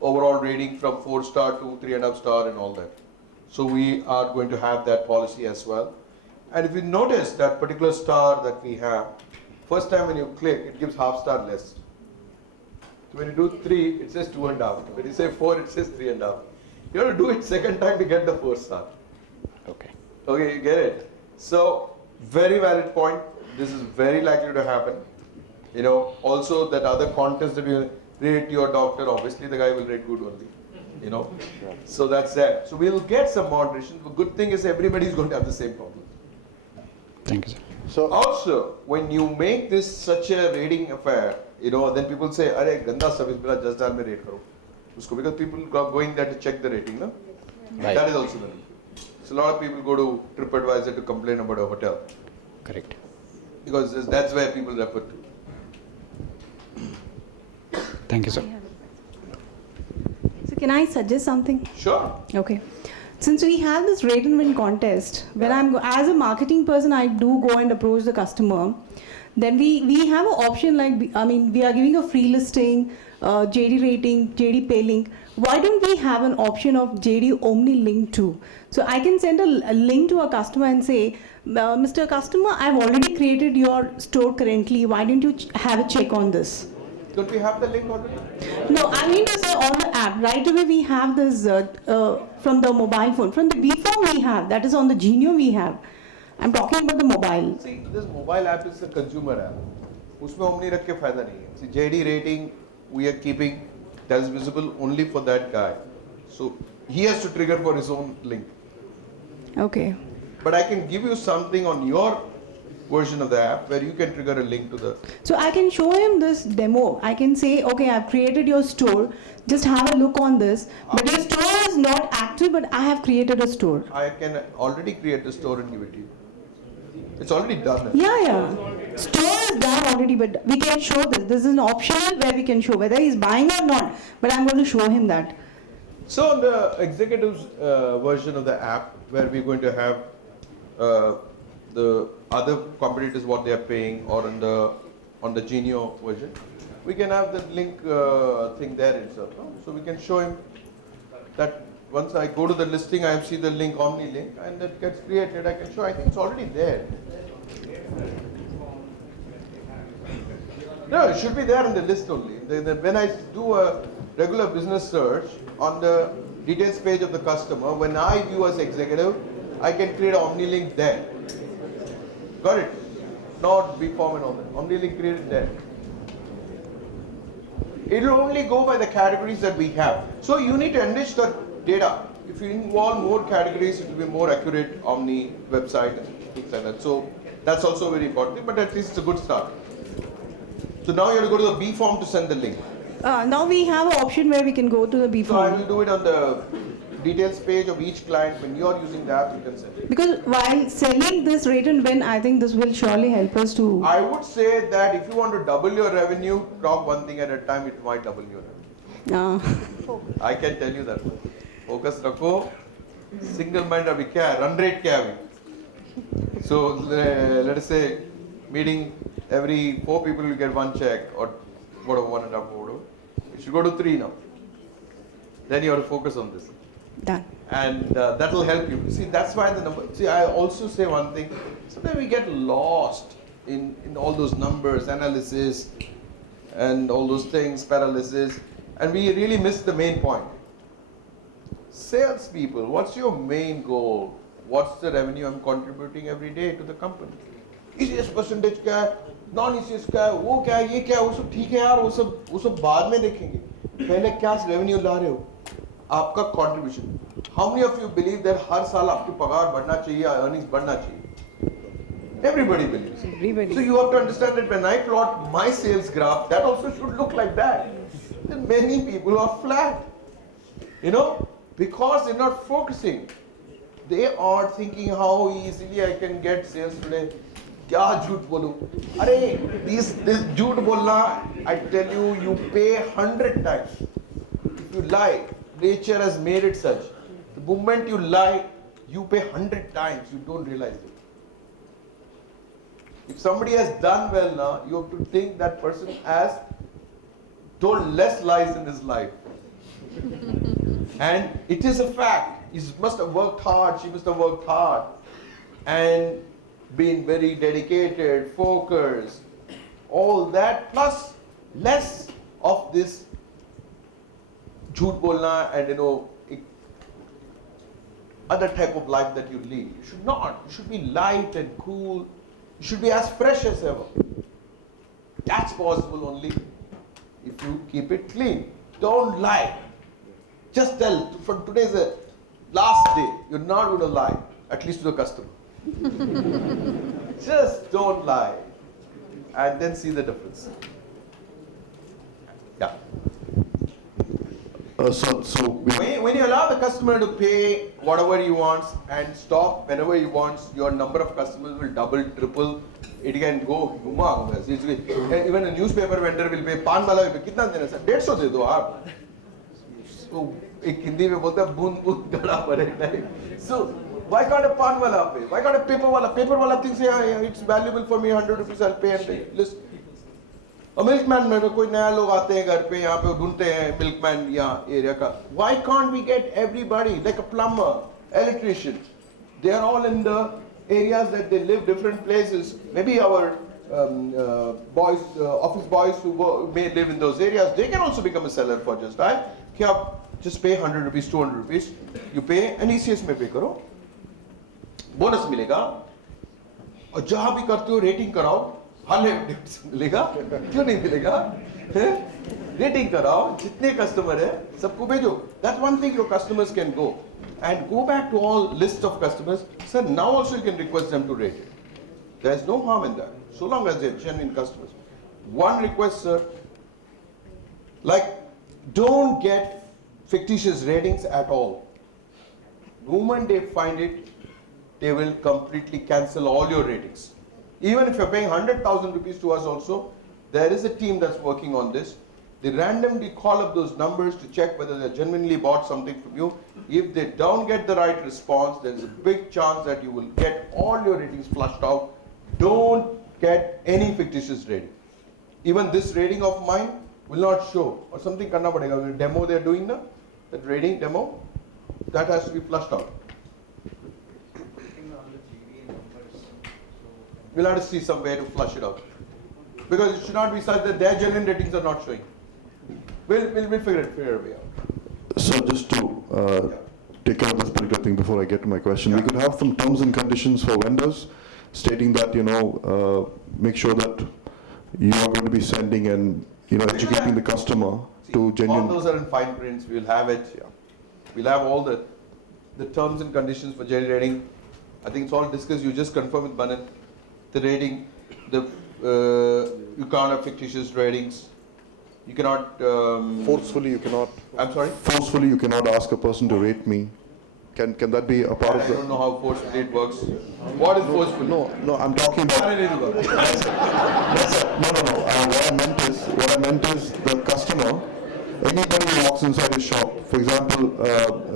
overall rating from 4-star to 3.5-star and all that. So we are going to have that policy as well. And if you notice that particular star that we have, first time when you click, it gives half-star less. So when you do 3, it says 2.5. When you say 4, it says 3.5. You have to do it second time to get the 4-star. Okay. Okay, you get it. So, very valid point. This is very likely to happen. You know, also that other contest that you rate your doctor, obviously the guy will rate good only. You know, so that's that. So we'll get some moderation. The good thing is everybody is going to have the same problem. Thank you, sir. So, Also, when you make this such a rating affair, you know, then people say, "Arey, ganda service, bila just dial mein rate karo." Usko, because people are going there to check the rating, no? Right. That is also the need. So a lot of people go to TripAdvisor to complain about a hotel Correct. because that's where people refer to. Thank you, sir. So can I suggest something? Sure. Okay. Since we have this rate and win contest, when as a marketing person, I do go and approach the customer. Then we have an option like, we are giving a free listing, JD rating, JD pay link. Why don't we have an option of JD Omni link too? So I can send a link to a customer and say, Mr. Customer, I've already created your store currently. Why don't you have a check on this? Don't we have the link already? No, I mean to say on the app. Right away we have this from the mobile phone. From the B-phone we have. That is on the Genio we have. I'm talking about the mobile. See, this mobile app is a consumer app. उसमें omni रख के फायदा नहीं है. See, JD rating we are keeping that is visible only for that guy. So he has to trigger for his own link. Okay. But I can give you something on your version of the app where you can trigger a link to the. So I can show him this demo. I can say, okay, I've created your store. Just have a look on this. But your store is not active, but I have created a store. I can already create the store and give it to you. It's already done. Yeah, yeah. Store is done already, but we can show this. This is an optional where we can show whether he's buying or not. But I'm going to show him that. So on the executives version of the app, where we're going to have the other competitors what they are paying, or on the Genio version, we can have the link thing there itself. No? So we can show him that once I go to the listing, I see the link, Omni link, and that gets created. I can show. I think it's already there. No, it should be there in the list only. When I do a regular business search on the details page of the customer, when I view as executive, I can create an Omni link there. Got it? Not big form and all that. Omni link created there. It will only go by the categories that we have. So you need to enrich the data. If you involve more categories, it will be more accurate Omni website and things like that. So that's also very important, but at least it's a good start. So now you have to go to the B form to send the link. Now we have an option where we can go to the B So I form. will do it on the details page of each client. When you are using the app, you can send it. Because while selling this rate and win, I think this will surely help us to. I would say that if you want to double your revenue, drop one thing at a time, it might double your revenue. I can tell you that. Focus रखो. Single mind अभी क्या है? Run rate क्या है अभी? So let us say meeting every 4 people will get 1 check, or whatever, 1.5 whatever. You should go to 3 now. Then you have to focus on this. Done. And that will help you. See, that's why the number. See, I also say one thing. Sometimes we get lost in all those numbers, analysis, and all those things, paralysis, and we really miss the main point. Salespeople, what's your main goal? What's the revenue I'm contributing every day to the company? ECS percentage क्या है? Non-ECS क्या है? वो क्या है? ये क्या है? वो सब ठीक है यार. वो सब बाद में देखेंगे. पहले क्या revenue ला रहे हो? आपका contribution. How many of you believe that हर साल आपकी पगार बढ़ना चाहिए, earnings बढ़ना चाहिए? Everybody believes. Everybody. So you have to understand that when I plot my sales graph, that also should look like that. Then many people are flat. You know, because they're not focusing. They are thinking how easily I can get sales today. क्या झूठ बोलूं? अरे this झूठ बोलना, I tell you, you pay 100 times. If you lie, nature has made it such. The moment you lie, you pay 100 times. You don't realize it. If somebody has done well now, you have to think that person has told less lies in his life. And it is a fact. He must have worked hard, she must have worked hard, and been very dedicated, focused, all that, plus less of this jhoot bolna and other type of life that you lead. You should not. You should be light and cool. You should be as fresh as ever. That's possible only if you keep it clean. Don't lie. Just tell, from today's the last day, you're not going to lie, at least to the customer. Just don't lie, and then see the difference. Yeah. When you allow the customer to pay whatever he wants and stop whenever he wants, your number of customers will double, triple. It can go humongous. Even a newspaper vendor will pay. पान वाला will pay. कितना देना sir? 150 दे दो आप. So एक हिंदी में बोलता है बूंद बूंद गड़ा पड़े. So why can't a pan wala pay? Why can't a paper wala? Paper wala thinks it's valuable for me, 100 rupees I'll pay and list. A milkman में कोई नया लोग आते हैं घर पे यहाँ पे ढूंढते हैं milkman यहाँ area का. Why can't we get everybody like a plumber, electrician? They are all in the areas that they live, different places. Maybe our boys, office boys who may live in those areas, they can also become a seller for just that. कि आप just pay 100 rupees, 200 rupees, you pay and ECS में pay करो. Bonus मिलेगा और जहां भी करते हो रेटिंग कराओ, 100 मिलेगा, क्यों नहीं मिलेगा? रेटिंग कराओ, जितने कस्टमर है सबको भेजो. That's one thing your customers can go and go back to all list of customers. Sir, now also you can request them to rate it. There is no harm in that, so long as they're genuine customers. One request, sir, like don't get fictitious ratings at all. The moment they find it, they will completely cancel all your ratings. Even if you're paying 100,000 rupees to us also, there is a team that's working on this. They randomly call up those numbers to check whether they genuinely bought something from you. If they don't get the right response, there's a big chance that you will get all your ratings flushed out. Don't get any fictitious rating. Even this rating of mine will not show. Or something karna padega. The demo they're doing now, that rating demo, that has to be flushed out. We'll have to see some way to flush it out. Because it should not be such that their genuine ratings are not showing. We'll figure a way out. So just to take care of this particular thing before I get to my question, we could have some terms and conditions for vendors stating that, make sure that you are going to be sending and, educating the customer to genuine. All those are in fine prints. We'll have it. Yeah. We'll have all the terms and conditions for JD rating. I think it's all discussed. You just confirm with Banan. The rating, you can't have fictitious ratings. You cannot. Forcefully, you cannot. I'm sorry? Forcefully, you cannot ask a person to rate me. Can that be a part of the? I don't know how forcefully it works. What is forceful? No, I'm talking about. No. What I meant is the customer, anybody who walks inside his shop, for example,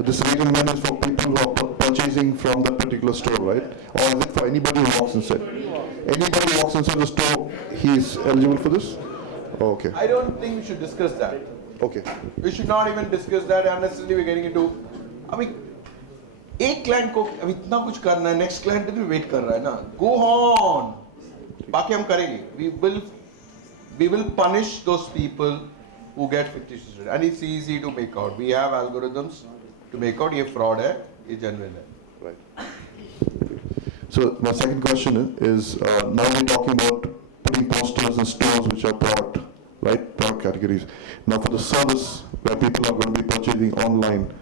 this rating man is for people who are purchasing from that particular store, right? Or is it for anybody who walks inside? Anybody who walks inside the store, he is eligible for this? Oh, okay. I don't think we should discuss that. Okay. We should not even discuss that unnecessarily. We're getting into. I mean, एक client को अब इतना कुछ करना है, next client भी wait कर रहा है ना. Go on. बाकी हम करेंगे. We will punish those people who get fictitious rating, and it's easy to make out. We have algorithms to make out ये fraud है, ये genuine है. Right. So my second question is, now we're talking about putting posters in stores which are product, right? Product categories. Now for the service where people are going to be purchasing online,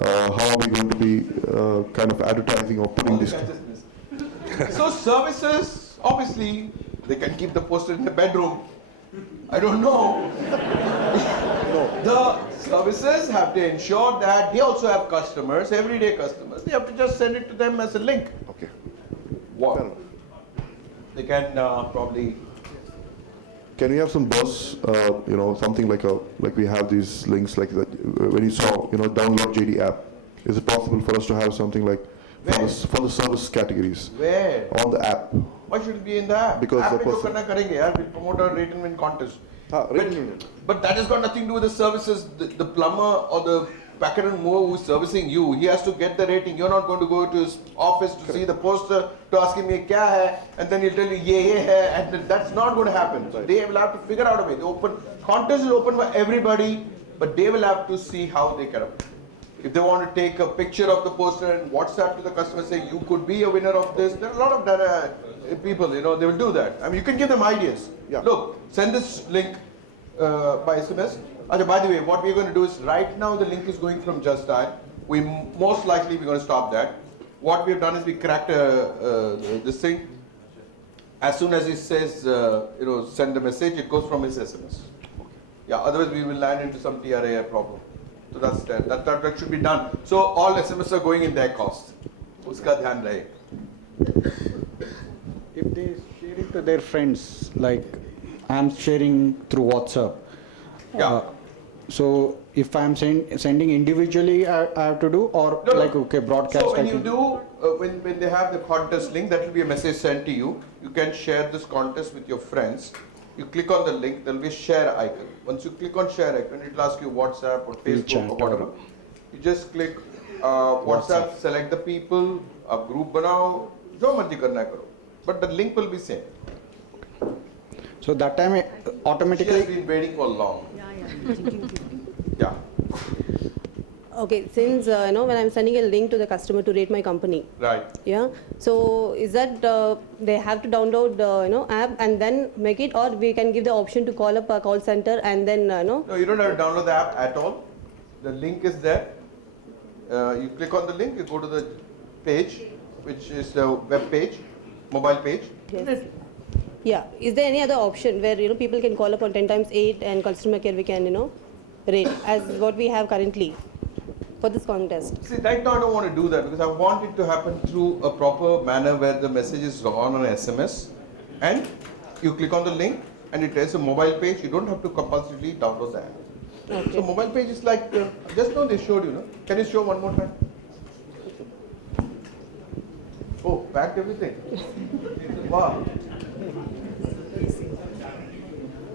how are we going to be kind of advertising or putting this? So services, obviously, they can keep the poster in the bedroom. I don't know. The services have to ensure that they also have customers, everyday customers. They have to just send it to them as a link. Okay. What? They can probably. Can we have some buzz, something like we have these links like that, when you saw, download JD app. Is it possible for us to have something like for the service categories? Where? On the app. Why should it be in the app? Because app the person. We'll promote a rate and win contest. But that has got nothing to do with the services. The plumber or the packer and mover who's servicing you, he has to get the rating. You're not going to go to his office to see the poster, to ask him, ye kya hai? And then he'll tell you, ye hai. And that's not going to happen. So they will have to figure out a way. The contest is open for everybody, but they will have to see how they can. If they want to take a picture of the poster and WhatsApp to the customer saying, you could be a winner of this, there are a lot of people, they will do that. I mean, you can give them ideas. Yeah. Look, send this link by SMS. By the way, what we're going to do is, right now the link is going from Just Dial. Most likely we're going to stop that. What we've done is we cracked this thing. As soon as it says, send the message, it goes from his SMS. Yeah, otherwise we will land into some TRA problem. So that's that should be done. So all SMS are going in their cost. Uska dhyan rahe. If they share it to their friends, like I'm sharing through WhatsApp. Yeah. So if I'm sending individually, I have to do, or No. okay, broadcast. So when I you can- do, when they have the contest link, that will be a message sent to you. You can share this contest with your friends. You click on the link, there will be a share icon. Once you click on share icon, it will ask you WhatsApp or Facebook chat or whatever. You just click WhatsApp, select the people, a group banao, jo marzi karna hai karo. But the link will be same. So that time She automatically. has been waiting for long. Yeah. Okay, since when I'm sending a link to the customer to rate my company, Right. yeah. So is that they have to download app and then make it, or we can give the option to call up a call center and then No, you don't have to download the app at all. The link is there. You click on the link, you go to the page, which is the web page, mobile page. Yes. Yeah. Is there any other option where people can call up on 10 times 8 and customer care we can rate as what we have currently for this contest? See, right now I don't want to do that because I want it to happen through a proper manner where the message is gone on SMS and you click on the link and it has a mobile page. You don't have to compulsorily download the app. Okay. So mobile page is like, just now they showed you, no? Can you show one more time? Oh, packed everything. Wow.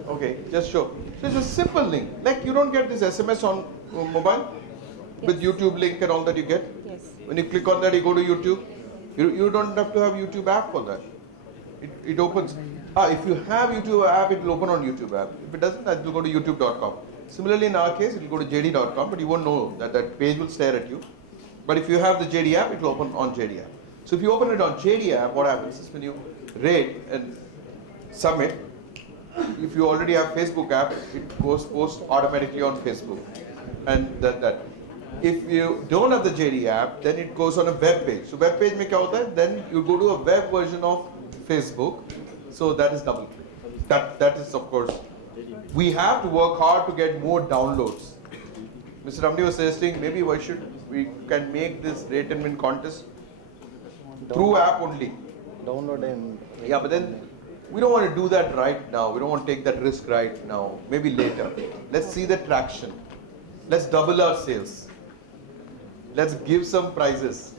Okay, just show. So it's a simple link. Like you don't get this SMS on mobile with YouTube link and all that you get. Yes. When you click on that, you go to YouTube. You don't have to have YouTube app for that. It opens. If you have YouTube app, it will open on YouTube app. If it doesn't, it will go to youtube.com. Similarly, in our case, it will go to JD.com, but you won't know that that page will stare at you. But if you have the JD app, it will open on JD app. So if you open it on JD app, what happens is when you rate and submit, if you already have Facebook app, it goes post automatically on Facebook. And that. If you don't have the JD app, then it goes on a web page. So web page mein kya hota hai? Then you go to a web version of Facebook. So that is double click. That is of course. We have to work hard to get more downloads. Mr. Ramni was suggesting maybe we can make this rate and win contest through app only. Download and Yeah, but then we don't want to do that right now. We don't want to take that risk right now. Maybe later. Let's see the traction. Let's double our sales. Let's give some prizes.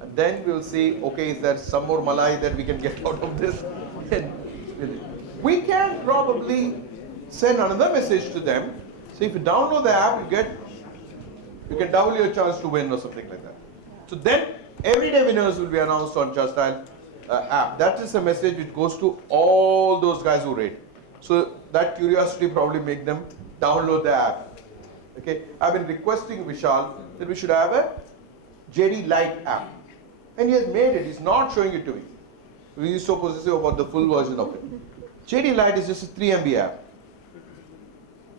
And then we'll see, okay, is there some more malai that we can get out of this? We can probably send another message to them. So if you download the app, you can double your chance to win or something like that. So then everyday winners will be announced on Just Dial app. That is a message which goes to all those guys who rate. So that curiosity probably make them download the app. Okay, I've been requesting Vishal that we should have a JD Lite app. And he has made it, he's not showing it to me. He is so possessive about the full version of it. JD Lite is just a 3 MB app.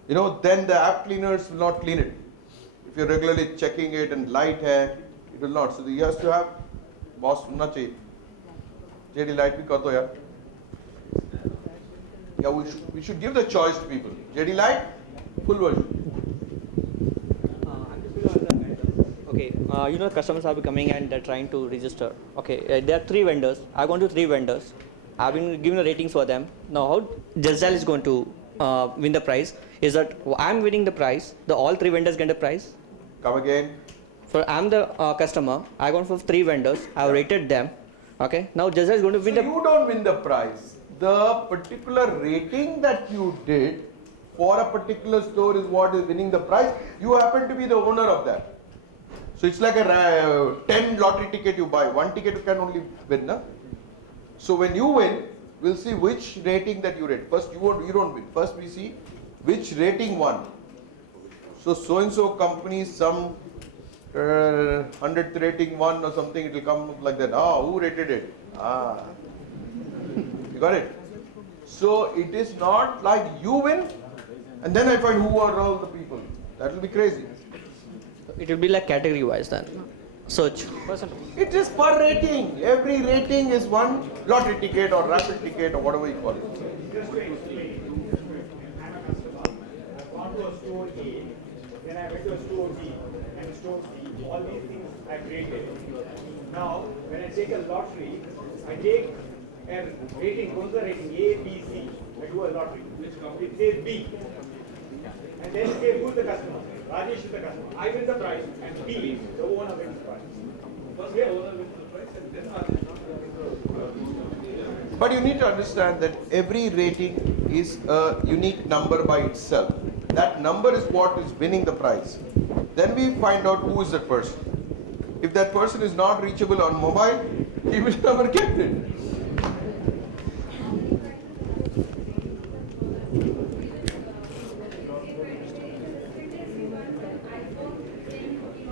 You know, then the app cleaners will not clean it. If you're regularly checking it and light hai, it will not. So he has to have boss hona chahiye. JD Lite bhi kar do yaar. Yeah, we should give the choice to people. JD Lite, full version. Okay, you know, customers are coming and they're trying to register. Okay, there are 3 vendors. I've gone to 3 vendors. I've been giving the ratings for them. Now, how Just Dial is going to win the prize is that I'm winning the prize. All 3 vendors get the prize. Come again. For I'm the customer. I've gone for 3 vendors. I've rated them. Okay, now Just Dial is going to win So the. you don't win the prize. The particular rating that you did for a particular store is what is winning the prize. You happen to be the owner of that. So it's like a 10 lottery ticket you buy. 1 ticket you can only win. Na? So when you win, we'll see which rating that you rate. First, you don't win. First, we see which rating won. So and so company, some 100th rating won or something. It will come like that. Who rated it? You got it? So it is not like you win, and then I find who are all the people. That will be crazy. It will be like category wise then. Search. It is per rating. Every rating is one lottery ticket or rapid ticket or whatever you call it. Just to explain, I'm a customer. I've gone to a store A, then I went to a store B, and store C. All these things I've rated. Now, when I take a lottery, I take a rating, what's the rating? A, B, C. I do a lottery. It says B. And then it says who's the customer? Rajesh is the customer. I win the prize, and B, the owner wins the prize. First, the owner wins the prize, and then Rajesh. But you need to understand that every rating is a unique number by itself. That number is what is winning the prize. Then we find out who is that person. If that person is not reachable on mobile, he will never get it.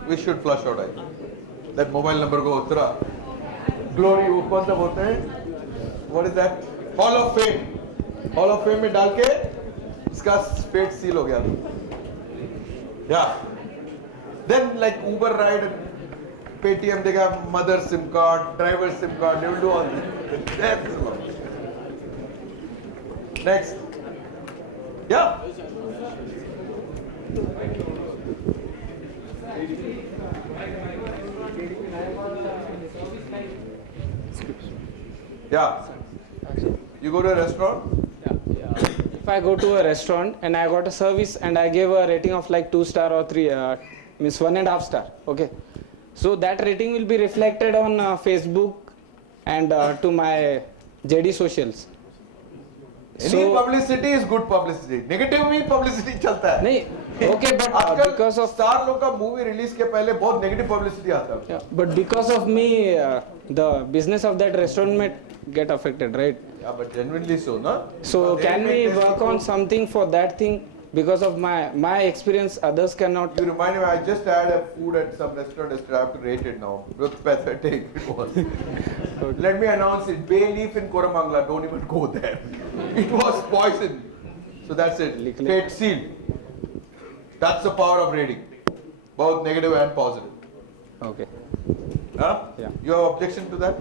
We should flush out that mobile number go utra. Glory ऊपर तब होते हैं. What is that? Hall of Fame. Hall of Fame में डाल के इसका fate seal हो गया. Yeah. Then like Uber ride and Paytm, they have mother SIM card, driver SIM card. They will do all this. That's all. Next. Yeah. Yeah. You go to a restaurant. If I go to a restaurant and I got a service and I gave a rating of like 2 star or 3, means 1.5 star, okay. So that rating will be reflected on Facebook and to my JD socials. Any publicity is good publicity. Negative भी publicity चलता है. नहीं, okay, but because of star लोग का movie release के पहले बहुत negative publicity आता है. yeah, but because of me, the business of that restaurant may get affected, right? Yeah, but genuinely so, no? So But can they we make work on something for that thing? Because of my experience, others cannot. You remind me, I just had a food at some restaurant yesterday. I have to rate it now. It was pathetic. It was. Let me announce it. Bay Leaf in Koramangala. Don't even go there. It was poison. So that's it. Fate sealed. That's the power of rating. Both negative and positive. Okay. Huh? Yeah. You have objection to that?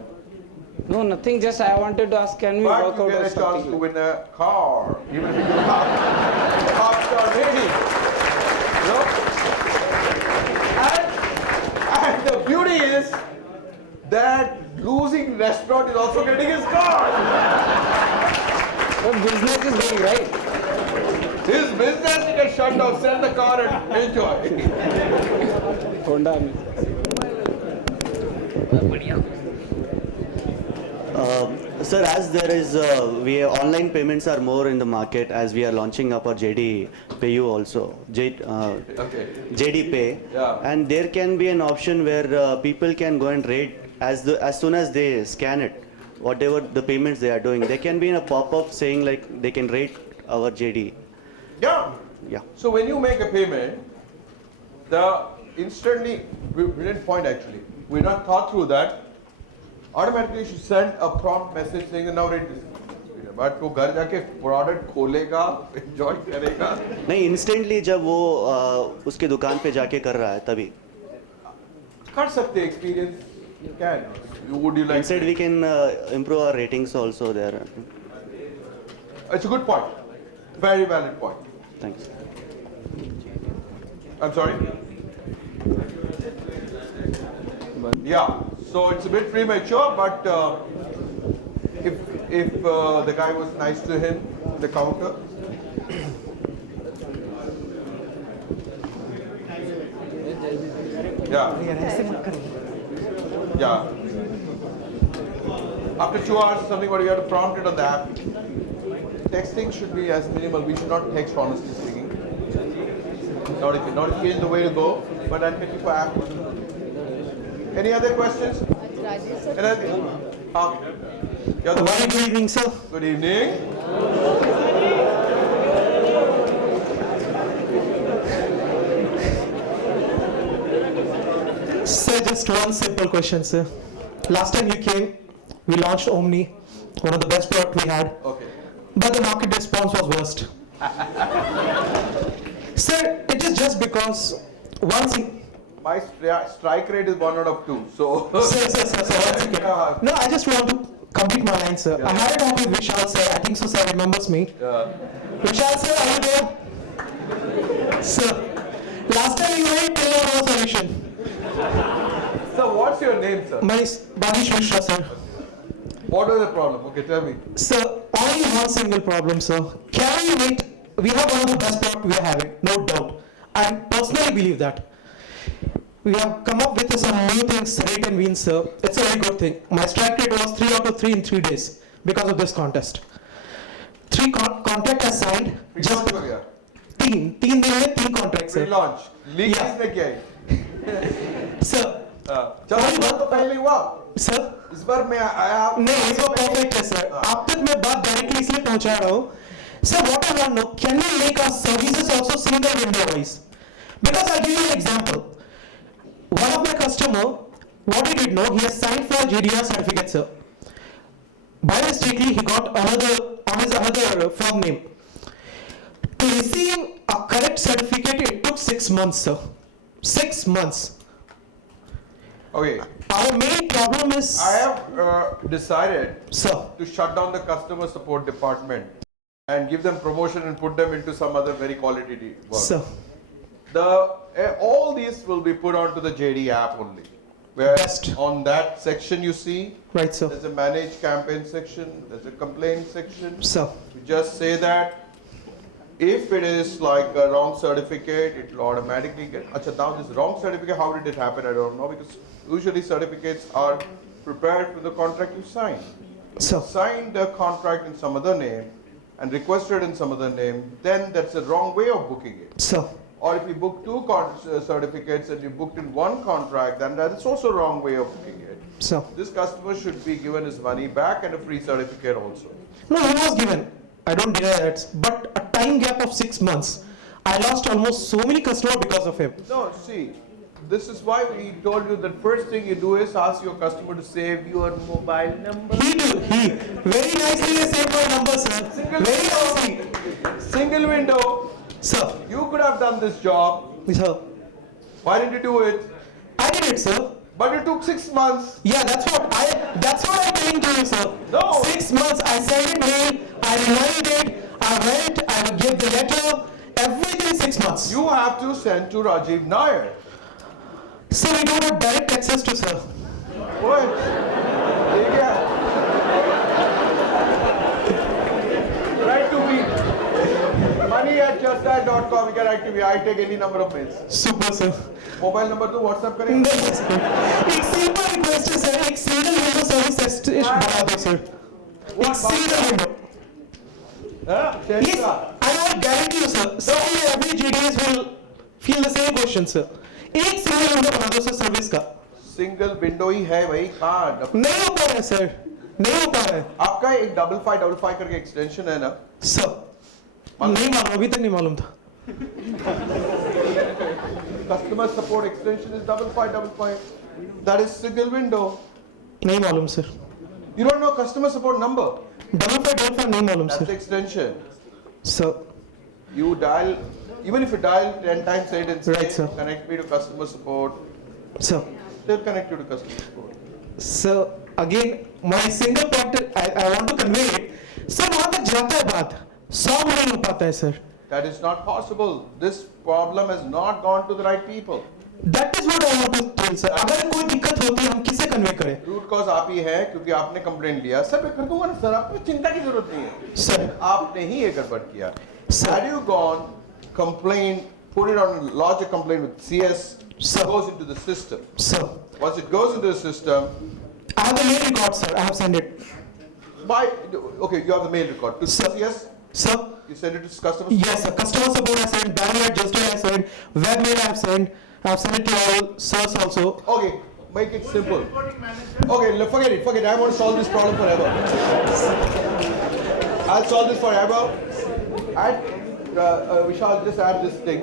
No, nothing. Just I wanted to ask, can we But work you out get on a chance something? to win a car, even if you do half-star rating. You know? And the beauty is that losing restaurant is also getting his car. But business is going right. His business, he can shut down, sell the car and enjoy. Honda. Sir, as there is, online payments are more in the market as we are launching up our JD Payu also, JD Pay, Yeah. and there can be an option where people can go and rate as soon as they scan it, whatever the payments they are doing, they can be in a pop-up saying like they can rate our JD. Yeah. Yeah. So when you make a payment, instantly, brilliant point actually. We're not thought through that. Automatically, you should send a prompt message saying now rate this. But वो घर जाके product खोलेगा, enjoy करेगा. नहीं, instantly जब वो उसके दुकान पे जाके कर रहा है तभी. कर सकते experience. You can. Would you like? Instead, we can improve our ratings also there. It's a good point. Very valid point. Thanks. I'm sorry. Yeah. So it's a bit premature, but if the guy was nice to him, the counter. Yeah. Yeah. After 2 hours, something what you have to prompt it on the app. Texting should be as minimal. We should not text, honestly speaking. Notification is the way to go, but I'll pick you for app. Any other questions? Anything? Very good evening, sir. Good evening. Sir, just one simple question, sir. Last time you came, we launched Omni, one of the best products we had. Okay. But the market response was worst. Sir, it is just because once my strike rate is 1 out of 2. So. Sir, one second. No, I just want to complete my line, sir. Yeah. I had it on with Vishal, sir. I think so, sir remembers me. Yeah. Vishal, sir, are you there? Sir, last time you were till no solution. So what's your name, sir? My Banish Mishra, sir. What was the problem? Okay, tell me. Sir, only one single problem, sir. Can we wait? We have one of the best products we are having, no doubt. I personally believe that. We have come up with some new things, rate and win, sir. It's a very good thing. My strike rate was 3 out of 3 in 3 days because of this contest. 3 contract are signed. Just तीन दिन में 3 contracts, sir. Launch. Leak किसने किया है? Sir. चलो इस बार तो पहले हुआ. Sir. इस बार मैं आया. नहीं, इस बार perfect है, sir. आप तक मैं बात directly इसलिए पहुंचा रहा हूँ. Sir, what I want to know, can we make our services also single window wise? Because I'll give you an example. One of my customer, what he did know, he has signed for JDR certificate, sir. By mistakenly, he got another firm name. To receive a correct certificate, it took 6 months, sir. 6 months. Okay. Our main problem is. I have decided, sir, to shut down the customer support department and give them promotion and put them into some other very quality work. Sir. All these will be put onto the JD app only. Where Best. on that section you see, Right, sir. there's a manage campaign section, there's a complaint section. Sir. You just say that if it is like a wrong certificate, it will automatically get. Acha, now this wrong certificate, how did it happen? I don't know, because usually certificates are prepared for the contract you sign. Sir. Signed the contract in some other name and requested in some other name, then that's a wrong way of booking it. Sir. Or if you book two certificates and you booked in one contract, then that's also a wrong way of booking it. Sir. This customer should be given his money back and a free certificate also. No, he was given. I don't deny that. But a time gap of 6 months. I lost almost so many customers because of him. No, see, this is why we told you that first thing you do is ask your customer to save your mobile number. He very nicely saved my number, sir. Very nicely. Single window. Sir. You could have done this job. Sir. Why didn't you do it? I did it, sir. But it took 6 months. Yeah, that's what I'm saying to you, sir. No. 6 months, I sent it mail, I reminded it, I went, I gave the letter, everything 6 months. You have to send to Rajiv Nair. Sir, we don't have direct access to, sir. What? Write to me. Money@justdial.com. You can write to me. I take any number of mails. Super, sir. Mobile number to WhatsApp करेंगे? नहीं, sir. एक simple request है, sir. एक single window service बढ़ा दो, sir. एक single window. Yes, I will guarantee you, sir. Certainly every GDS will feel the same question, sir. एक single window बना दो, sir, service का. Single window ही है भाई, कहाँ? नहीं हो पा रहा है, sir. नहीं हो पा रहा है. आपका एक 5555 करके एक्सटेंशन है ना? Sir. नहीं मालूम, अभी तक नहीं मालूम था. Customer support extension is 5555. That is single window. नहीं मालूम, sir. You don't know customer support number? 5555 नहीं मालूम, That's sir. the extension. Sir. You dial, even if you dial 10 times 8 and say, Right, sir. connect me to customer support, Sir. they'll connect you to customer support. Sir, again, my single point I want to convey it. Sir, वहाँ तक जाता है बात, 100 में नहीं हो पाता है, sir. That is not possible. This problem has not gone to the right people. That is what I want to tell, sir. अगर कोई दिक्कत होती है, हम किसे कन्वे करें? Root cause आप ही है क्योंकि आपने कंप्लेंट लिया. सर मैं कर दूंगा ना सर, आपको चिंता की जरूरत नहीं है. Sir. आपने ही ये गड़बड़ किया. Sir. Had you gone, complain, put it on, lodge a complaint with CS, Sir. goes into the system. Sir. Once it goes into the system, I have the mail record, sir. I have sent it. by, okay, you have the mail record. To Sir. CS, Sir. you send it to customer. Yes, sir. Customer support I sent, Banner@justdial I sent, webmail I have sent. I have sent it to all sirs also. Okay, make it simple. Okay, forget it, forget it. I want to solve this problem forever. I'll solve this forever. We shall just add this thing.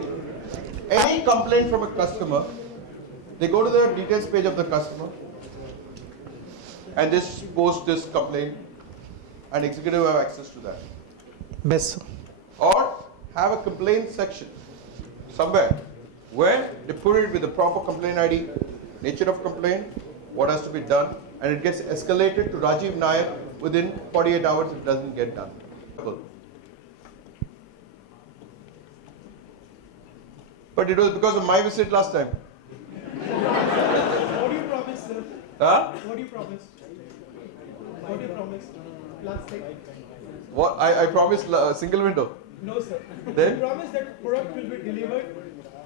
Any complaint from a customer, they go to the details page of the customer and just post this complaint, and executive have access to that. Best, sir. Or have a complaint section somewhere where they put it with the proper complaint ID, nature of complaint, what has to be done, and it gets escalated to Rajiv Nair within 48 hours if it doesn't get done. But it was because of my visit last time. What do you promise, sir? Huh? What do you promise? What do you promise? Last thing. What? I promised a single window. No, sir. Then? You promise that product will be delivered.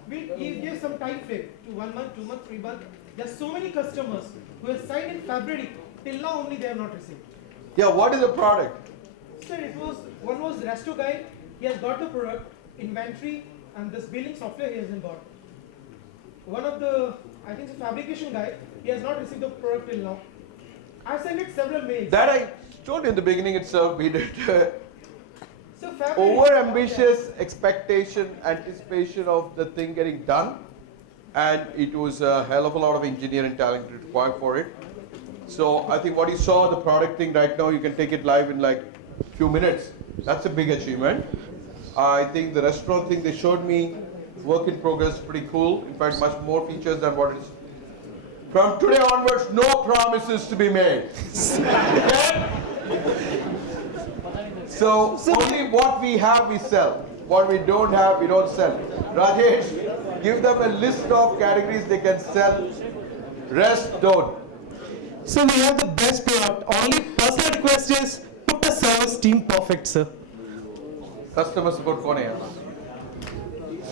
We give some time frame to 1 month, 2 months, 3 months. There's so many customers who have signed in February. Till now only they have not received. Yeah, what is the product? Sir, one was Resto guy. He has got the product, inventory, and this billing software he hasn't got. One of the, I think the fabrication guy, he has not received the product till now. I've sent it several mails. That I told you in the beginning itself, we did So February, over-ambitious expectation, anticipation of the thing getting done, and it was a hell of a lot of engineering talent required for it. So I think what you saw, the product thing right now, you can take it live in like few minutes. That's a big achievement. I think the restaurant thing they showed me, work in progress, pretty cool. In fact, much more features than what it is. From today onwards, no promises to be made. Okay? So only what we have, we sell. What we don't have, we don't sell. Rajesh, give them a list of categories they can sell. Rest don't. So we have the best product. Only personal request is put the service team perfect, sir. Customer support kone hai?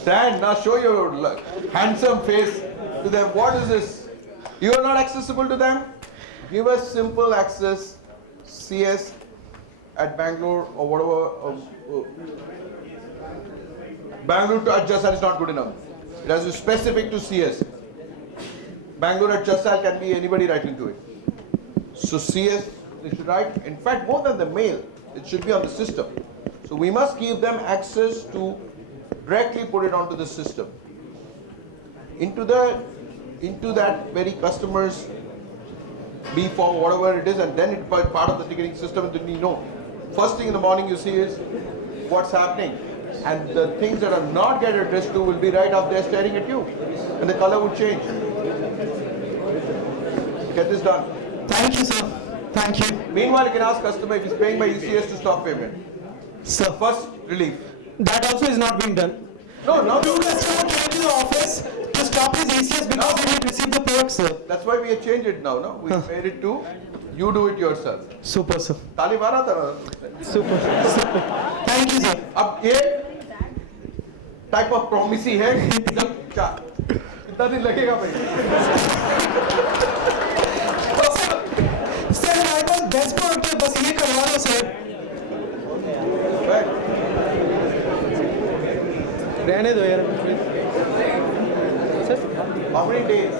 Stand now, show your handsome face to them. What is this? You are not accessible to them? Give us simple access, CS at Bangalore or whatever. Bangalore to Ajjasal is not good enough. It has to be specific to CS. Bangalore at Ajjasal can be anybody writing to it. So CS, they should write, in fact, more than the mail, it should be on the system. So we must give them access to directly put it onto the system. Into that very customers B form, whatever it is, and then it's part of the ticketing system, and then you know. First thing in the morning you see is what's happening. And the things that are not get addressed to will be right up there staring at you. And the color would change. Get this done. Thank you, sir. Thank you. Meanwhile, you can ask customer if he's paying by ECS to stop payment. Sir. First relief. That also is not being done. No, no. Two customer came to the office to stop his ECS because he didn't receive the product, sir. That's why we have changed it now, no? We made it to you do it yourself. Super, sir. ताली मारा था Super, super. Thank you, sir. अब ये type of promise ही है जब कितना दिन लगेगा भाई? Sir, I was best product है बस ये करवा दो sir. रहने दो यार. How many days?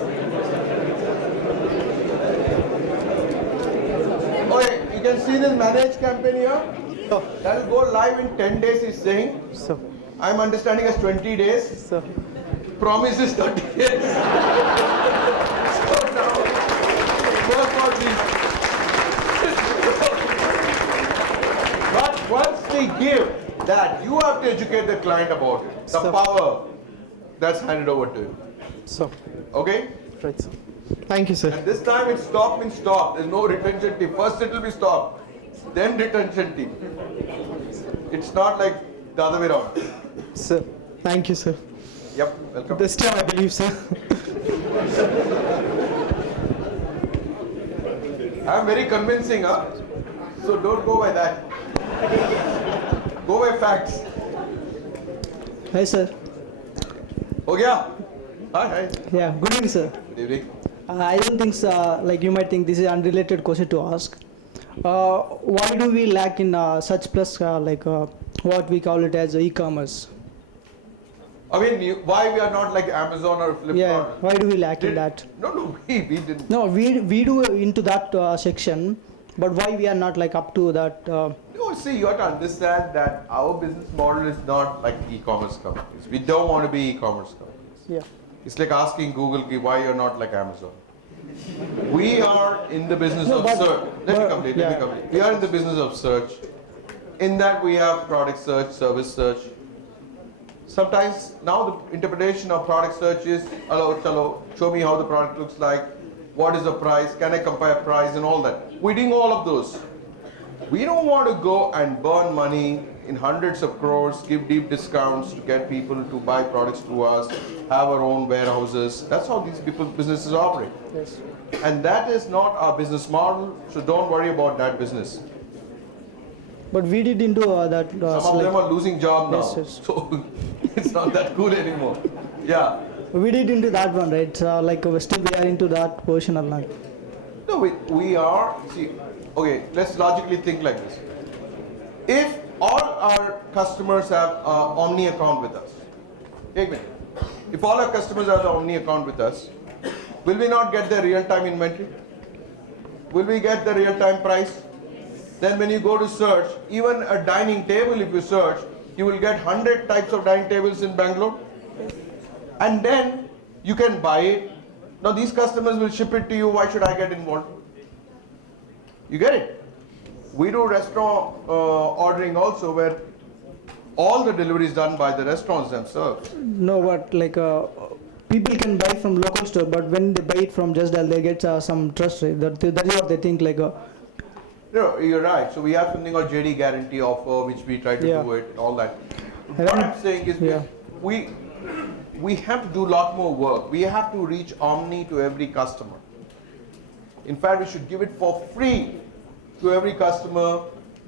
Okay, you can see this managed campaign here. That will go live in 10 days, he's saying. Sir. I'm understanding as 20 days. Sir. Promise is 30 days. So now, first for these. But once we give that, you have to educate the client about it. The Sir. power that's handed over to you. Sir. Okay? Right, sir. Thank you, sir. And this time it's stop means stop. There's no retention team. First it will be stop, then retention team. It's not like the other way around. Sir, thank you, sir. Yep, welcome. This time I believe, sir. I'm very convincing, huh? So don't go by that. Go by facts. Hi, sir. Oh yeah. Hi. Yeah, good evening, sir. Good evening. I don't think, like you might think this is an unrelated question to ask. Why do we lack in such plus what we call it as e-commerce? I mean, why we are not like Amazon or Flipkart? Yeah, why do we lack in that? No, we didn't. No, we do into that section, but why we are not like up to that? No, see, you have to understand that our business model is not like e-commerce companies. We don't want to be e-commerce companies. Yeah. It's like asking Google why you're not like Amazon. We are in the business No, of but- search. Let me complete. yeah. We are in the business of search. In that we have product search, service search. Sometimes now the interpretation of product search is, hello, chalo, show me how the product looks like, what is the price, can I compare price and all that. We're doing all of those. We don't want to go and burn money in hundreds of crores, give deep discounts to get people to buy products through us, have our own warehouses. That's how these businesses operate. Yes. And that is not our business model, so don't worry about that business. But we did into that. Some of them are losing job now, Yes, yes. so it's not that cool anymore. Yeah. We did into that one, right? Still we are into that portion or not? No, we are, see, okay, let's logically think like this. If all our customers have Omni account with us, take a minute. If all our customers have the Omni account with us, will we not get the real-time inventory? Will we get the real-time price? Then when you go to search, even a dining table, if you search, you will get 100 types of dining tables in Bangalore. And then you can buy it. Now these customers will ship it to you, why should I get involved? You get it? We do restaurant ordering also where all the delivery is done by the restaurants themselves. No, but people can buy from local store, but when they buy it from Just Dial, they get some trust rate. That is what they think No, you're right. So we have something called JD guarantee offer, which we try to Yeah. do it and all that. What I'm saying is we have to do a lot more work. We have to reach Omni to every customer. In fact, we should give it for free to every customer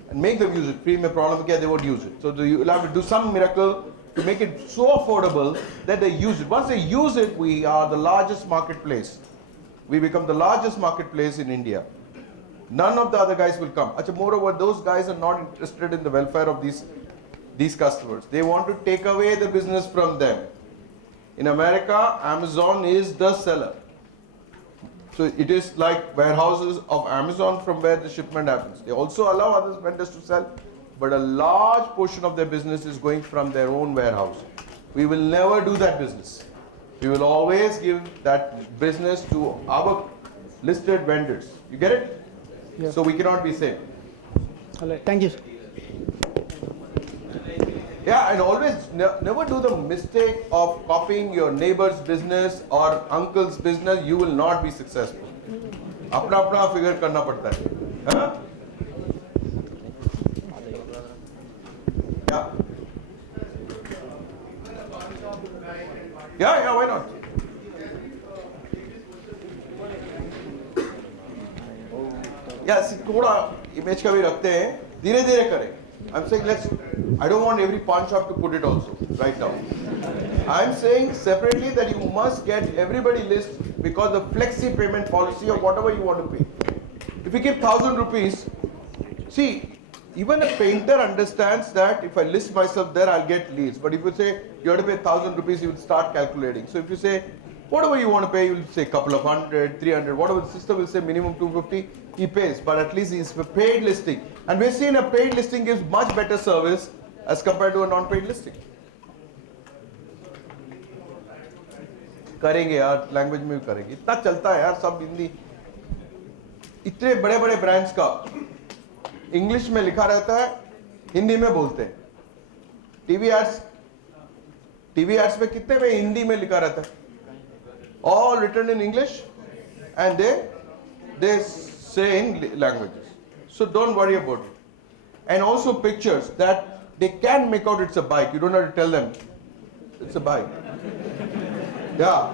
and make them use it. Free में problem क्या, they won't use it. So you'll have to do some miracle to make it so affordable that they use it. Once they use it, we are the largest marketplace. We become the largest marketplace in India. None of the other guys will come. Achha, moreover, those guys are not interested in the welfare of these customers. They want to take away the business from them. In America, Amazon is the seller. So it is like warehouses of Amazon from where the shipment happens. They also allow other vendors to sell, but a large portion of their business is going from their own warehouse. We will never do that business. We will always give that business to our listed vendors. You get it? Yeah. So we cannot be same. All right. Thank you. Yeah, and always never do the mistake of copying your neighbor's business or uncle's business. You will not be successful. अपना figure करना पड़ता है. Huh? Yeah. Yeah, why not? Yeah, थोड़ा image का भी रखते हैं. धीरे-धीरे करें. I'm saying I don't want every pawn shop to put it also right now. I'm saying separately that you must get everybody list because the flexi payment policy or whatever you want to pay. If you give 1,000 rupees, see, even a painter understands that if I list myself there, I'll get leads. But if you say you have to pay 1,000 rupees, you will start calculating. So if you say whatever you want to pay, you will say couple of 100, 300, whatever the system will say minimum 250, he pays. But at least he's a paid listing. And we've seen a paid listing gives much better service as compared to a non-paid listing. करेंगे यार, language में भी करेंगे. इतना चलता है यार, सब हिंदी. इतने बड़े-बड़े ब्रांड्स का इंग्लिश में लिखा रहता है, हिंदी में बोलते हैं. टीवी एड्स में कितने में हिंदी में लिखा रहता है? All written in English, and they say in languages. So don't worry about it. And also pictures that they can make out it's a bike. You don't have to tell them it's a bike. Yeah.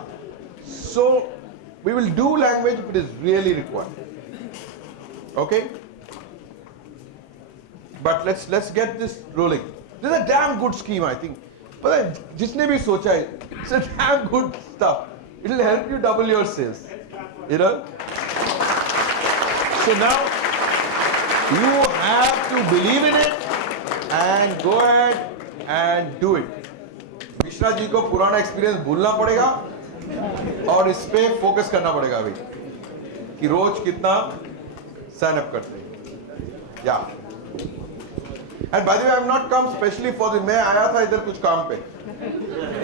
So we will do language if it is really required. Okay? But let's get this rolling. This is a damn good scheme, I think. But जिसने भी सोचा है, it's a damn good stuff. It will help you double your sales. You know? So now you have to believe in it and go ahead and do it. Mishra ji को पुराना experience भूलना पड़ेगा और इस पे फोकस करना पड़ेगा अभी कि रोज कितना साइन अप करते हैं. या and by the way I have not come specially for this. मैं आया था इधर कुछ काम पे,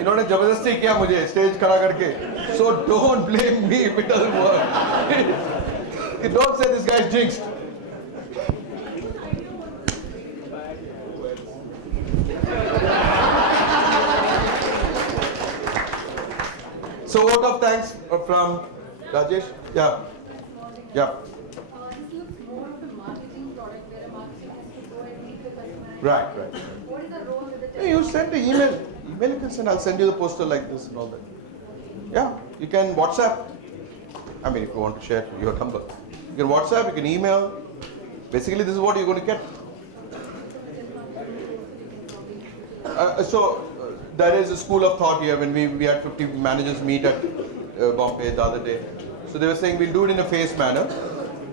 इन्होंने जबरदस्ती किया मुझे स्टेज खड़ा करके. So don't blame me if it doesn't work. Don't say this guy is jinxed. So vote of thanks from Rajesh. Yeah. Yeah. This looks more of a marketing product where a marketing has to go and meet the customer. Right. What is the role of the Hey, you send the email. Email you can send. I'll send you the poster like this and all that. Yeah. You can WhatsApp. I mean, if you want to share your number, you can WhatsApp. You can email. Basically, this is what you're going to get. There is a school of thought here when we had 50 managers meet at Bombay the other day. So they were saying we'll do it in a phased manner.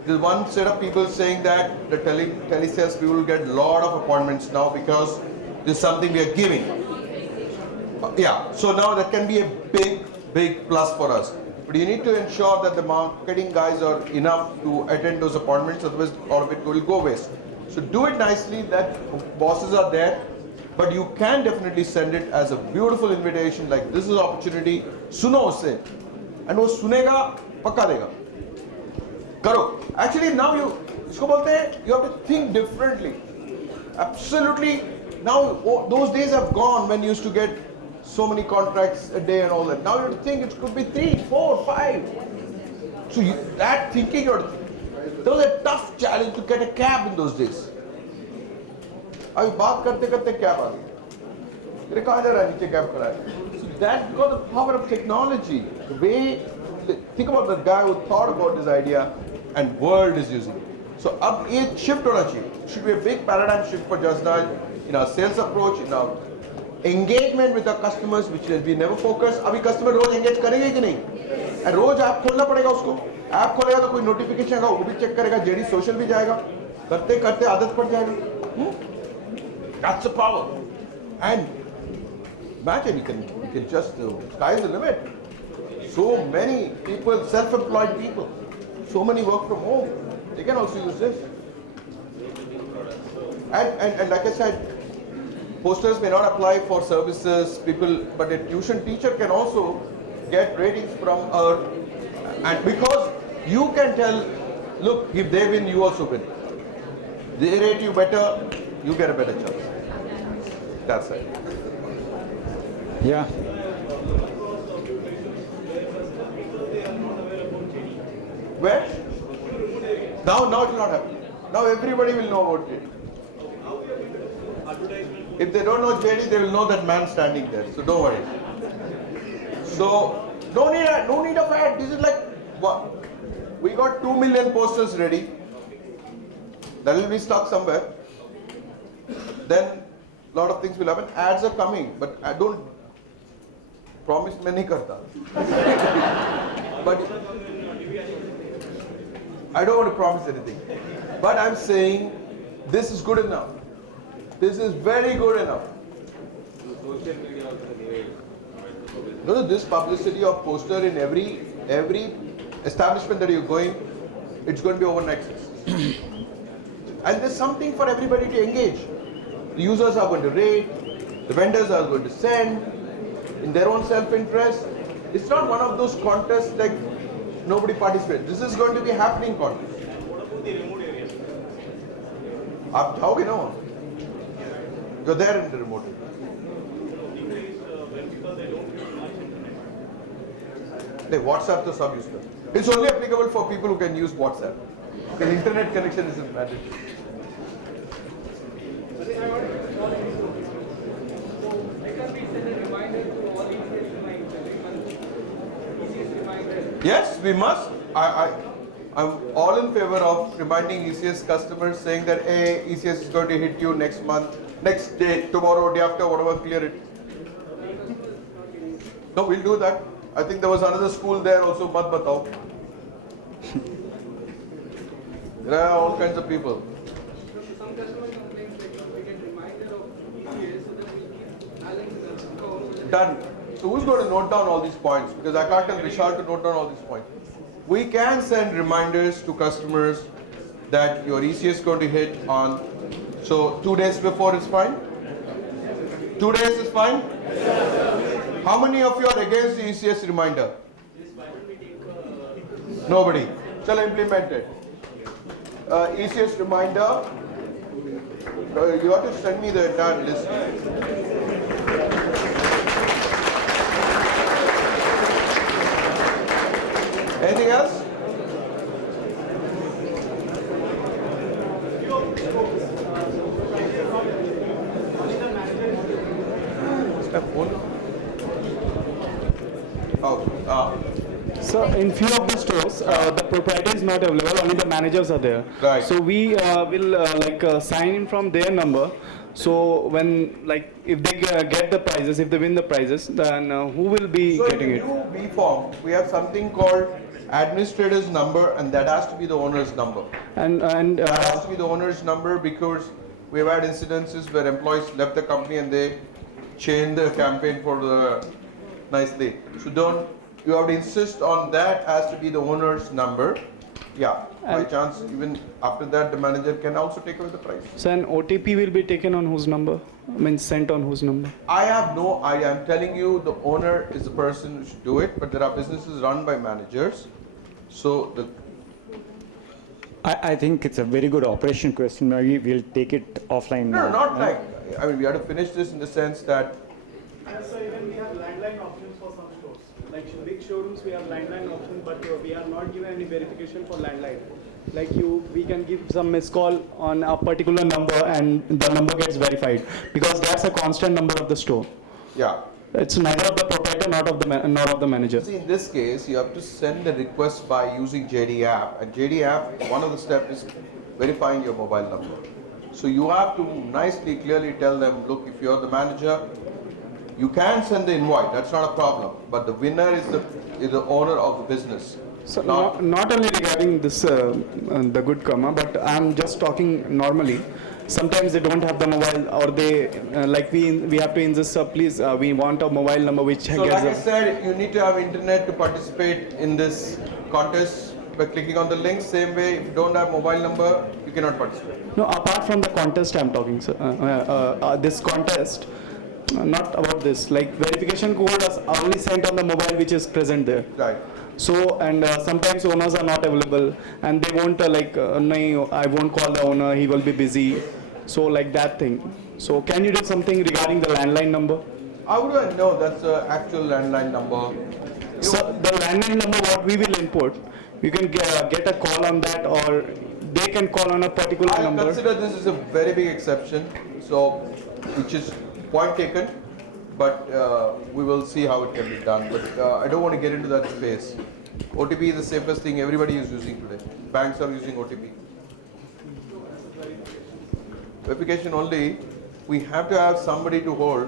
There's one set of people saying that the telesales people will get a lot of appointments now because this is something we are giving. Yeah, so now that can be a big plus for us. But you need to ensure that the marketing guys are enough to attend those appointments, otherwise all of it will go waste. So do it nicely that bosses are there. But you can definitely send it as a beautiful invitation like this is opportunity. सुनो उससे, and वो सुनेगा पक्का देगा. करो. Actually now इसको बोलते हैं you have to think differently. Absolutely. Now those days have gone when you used to get so many contracts a day and all that. Now you have to think it could be 3, 4, 5. So that thinking, that was a tough challenge to get a cab in those days. अभी बात करते करते क्या बात तेरे कहाँ जा रहा है नीचे कैब खड़ा है. So that because the power of technology, the way think about the guy who thought about this idea, and world is using it. So अब ये shift होना चाहिए. Should be a big paradigm shift for Just Dial in our sales approach, in our engagement with our customers, which will be never focused. अभी customer रोज engage करेंगे कि नहीं? And rose app खोलना पड़ेगा उसको. ऐप खोलेगा तो कोई notification आएगा, वो भी check करेगा, JD social भी जाएगा. करते करते आदत पड़ जाएगा. That's the power. And imagine you can just sky's the limit. So many people, self-employed people, so many work from home. They can also use this. And like I said, posters may not apply for services, people, but a tuition teacher can also get ratings from our, and because you can tell, look, if they win, you also win. They rate you better, you get a better chance. That's it. Yeah. Where? Now it will not happen. Now everybody will know about it. If they don't know JD, they will know that man standing there. So don't worry. So no need of ad. This is like what? We got 2 million posters ready. That will be stuck somewhere. Then lot of things will happen. Ads are coming, but I don't promise many karta. But I don't want to promise anything. But I'm saying this is good enough. This is very good enough. No, this publicity of poster in every establishment that you're going, it's going to be overnight. And there's something for everybody to engage. The users are going to rate, the vendors are going to send in their own self-interest. It's not one of those contests like nobody participates. This is going to be happening contest. आप जाओगे ना वहाँ? You're there in the remote area. नहीं, WhatsApp तो सब use करते हैं. It's only applicable for people who can use WhatsApp. The internet connection isn't mandatory. Yes, we must. I'm all in favor of reminding ECS customers, saying that hey, ECS is going to hit you next month, next day, tomorrow, day after, whatever, clear it. No, we'll do that. I think there was another school there also, mat batao. There are all kinds of people. Done. So who's going to note down all these points? Because I can't tell Vishal to note down all these points. We can send reminders to customers that your ECS is going to hit on, so 2 days before is fine? 2 days is fine? How many of you are against the ECS reminder? Nobody. Shall I implement it? ECS reminder, you have to send me the entire list. Anything else? So in few of the stores, the proprietor is not available, only the managers are there. Right. So we will sign in from their number. So when if they get the prizes, if they win the prizes, then who will be getting it? So in the new B form, we have something called administrator's number, and that has to be the owner's number. And that has to be the owner's number because we've had incidences where employees left the company and they changed the campaign for the nice day. So you have to insist on that has to be the owner's number. Yeah, by chance, even after that, the manager can also take away the price. So an OTP will be taken on whose number? I mean, sent on whose number? I have no idea. I'm telling you, the owner is the person who should do it, but there are businesses run by managers. So I think it's a very good operation question. Maybe we'll take it offline no, now. not like, I mean, we have to finish this in the sense that. So even we have landline options for some stores. Like big showrooms, we have landline option, but we are not given any verification for landline. Like we can give some missed call on a particular number and the number gets verified because that's a constant number of the store. Yeah. It's neither of the proprietor, nor of the manager. See, in this case, you have to send the request by using JD app, and JD app, one of the steps is verifying your mobile number. So you have to nicely, clearly tell them, look, if you're the manager, you can send the invite, that's not a problem, but the winner is the owner of the business. So not only regarding this, the good karma, but I'm just talking normally. Sometimes they don't have the mobile, or they like we have to insist, please, we want a mobile number which So like I said, you need to have internet to participate in this contest by clicking on the link. Same way, if you don't have mobile number, you cannot participate. No, apart from the contest I'm talking, sir. This contest, not about this. Like verification code is only sent on the mobile which is present there. Right. So, and sometimes owners are not available, and they won't no, I won't call the owner, he will be busy. So like that thing. So can you do something regarding the landline number? How would I know that's the actual landline number? So the landline number what we will input, you can get a call on that, or they can call on a particular number. I consider this is a very big exception, so which is point taken, but we will see how it can be done. But I don't want to get into that space. OTP is the safest thing everybody is using today. Banks are using OTP. Verification only, we have to have somebody to hold,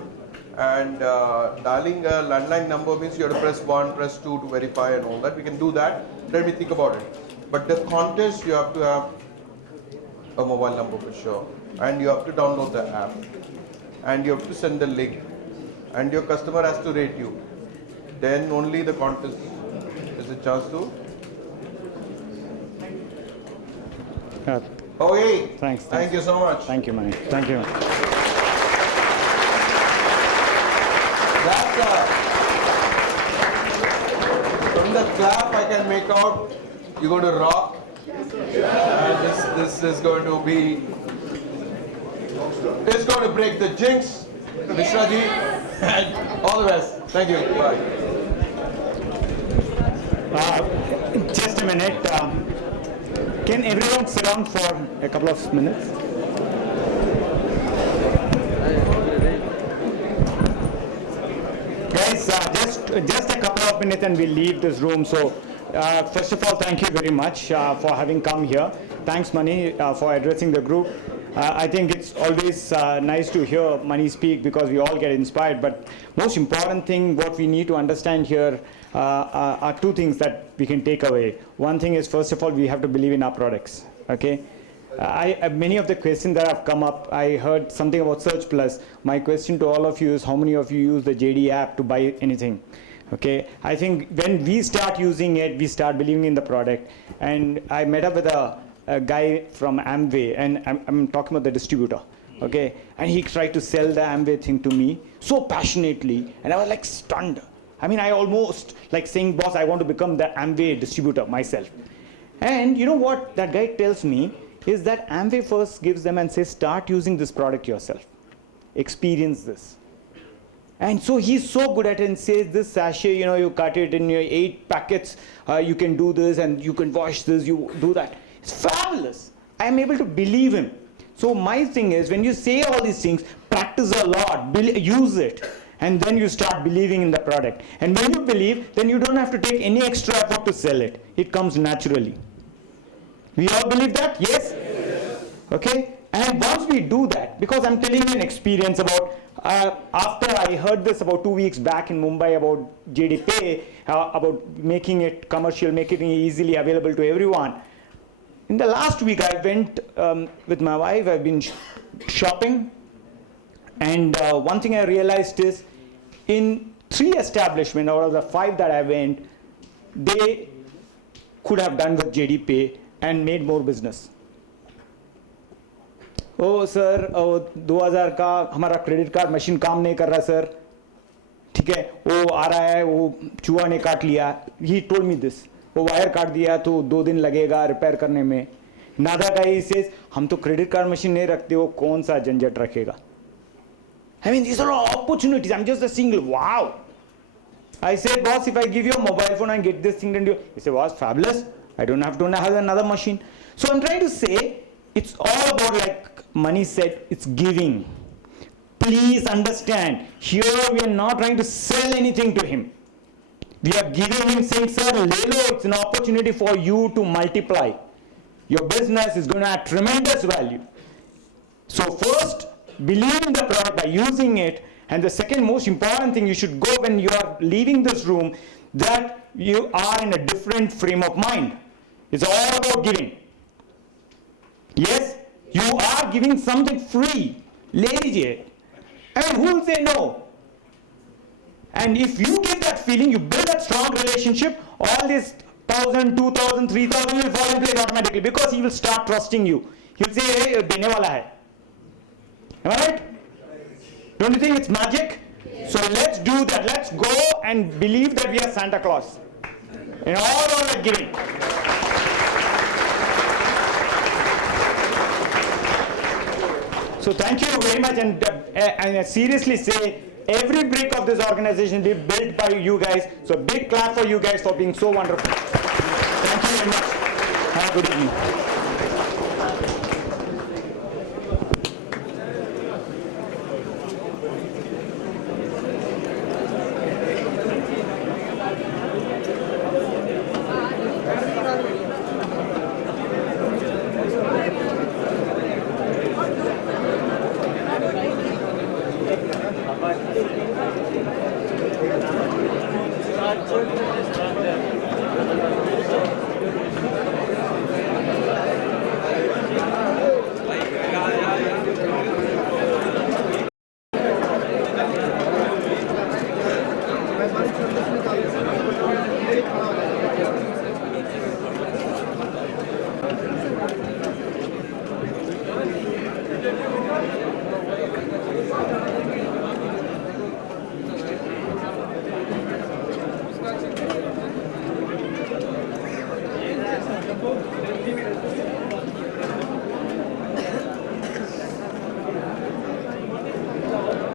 and dialing a landline number means you have to press 1, press 2 to verify and all that. We can do that. Let me think about it. But the contest, you have to have a mobile number for sure, and you have to download the app, and you have to send the link, and your customer has to rate you. Then only the contest is a chance to. Okay. Thanks. Thank you so much. Thank you, Mani. Thank you. That's from the clap I can make out you're going to rock. And this is going to be, it's going to break the jinx. Mishra ji, and all the best. Thank you. Bye. Just a minute. Can everyone sit down for a couple of minutes? Guys, just a couple of minutes and we'll leave this room. So, first of all, thank you very much for having come here. Thanks, Mani, for addressing the group. I think it's always nice to hear Mani speak because we all get inspired. But most important thing, what we need to understand here are two things that we can take away. One thing is, first of all, we have to believe in our products. Okay. Many of the questions that have come up, I heard something about Search Plus. My question to all of you is, how many of you use the JD app to buy anything? Okay, I think when we start using it, we start believing in the product. And I met up with a guy from Amway, and I'm talking about the distributor. Okay, and he tried to sell the Amway thing to me so passionately, and I was like stunned. I mean, I almost like saying, boss, I want to become the Amway distributor myself. And you know what that guy tells me is that Amway first gives them and says, start using this product yourself. Experience this. And so he's so good at it and says, this sachet, you know, you cut it in your 8 packets, you can do this and you can wash this, you do that. It's fabulous. I am able to believe him. So my thing is, when you say all these things, practice a lot, use it. And then you start believing in the product. And when you believe, then you don't have to take any extra effort to sell it. It comes naturally. We all believe that? Yes? Okay? And once we do that, because I'm telling you an experience about, after I heard this about 2 weeks back in Mumbai about JD Pay, about making it commercial, making it easily available to everyone. In the last week, I went with my wife, I've been shopping. And one thing I realized is, in 3 establishments out of the 5 that I went, they could have done with JD Pay and made more business. Oh sir, 2000 का हमारा credit card machine काम नहीं कर रहा sir, ठीक है, वो आ रहा है, वो चूहा ने काट लिया. He told me this. वो वायर काट दिया तो 2 दिन लगेगा रिपेयर करने में. Another guy says, हम तो क्रेडिट कार्ड मशीन नहीं रखते, वो कौन सा झंझट रखेगा. I mean, these are all opportunities. I'm just a single. Wow. I said, boss, if I give you a mobile phone and get this thing done, he said, boss, fabulous. I don't have to have another machine. So I'm trying to say, it's all about, like Mani said, it's giving. Please understand, here we are not trying to sell anything to him. We are giving him, saying, sir, Lelo, it's an opportunity for you to multiply. Your business is going to add tremendous value. So first, believe in the product by using it. And the second most important thing, you should go when you are leaving this room, that you are in a different frame of mind. It's all about giving. Yes, you are giving something free. Lady, and who will say no? And if you give that feeling, you build that strong relationship, all this 1,000, 2,000, 3,000 will fall in place automatically, because he will start trusting you. He will say, hey, dene wala hai. Am I right? Don't you think it's magic? So let's do that. Let's go and believe that we are Santa Claus. In all our giving. So thank you very much, and I seriously say, every brick of this organization is built by you guys. So big clap for you guys for being so wonderful. Thank you very much. Have a good evening.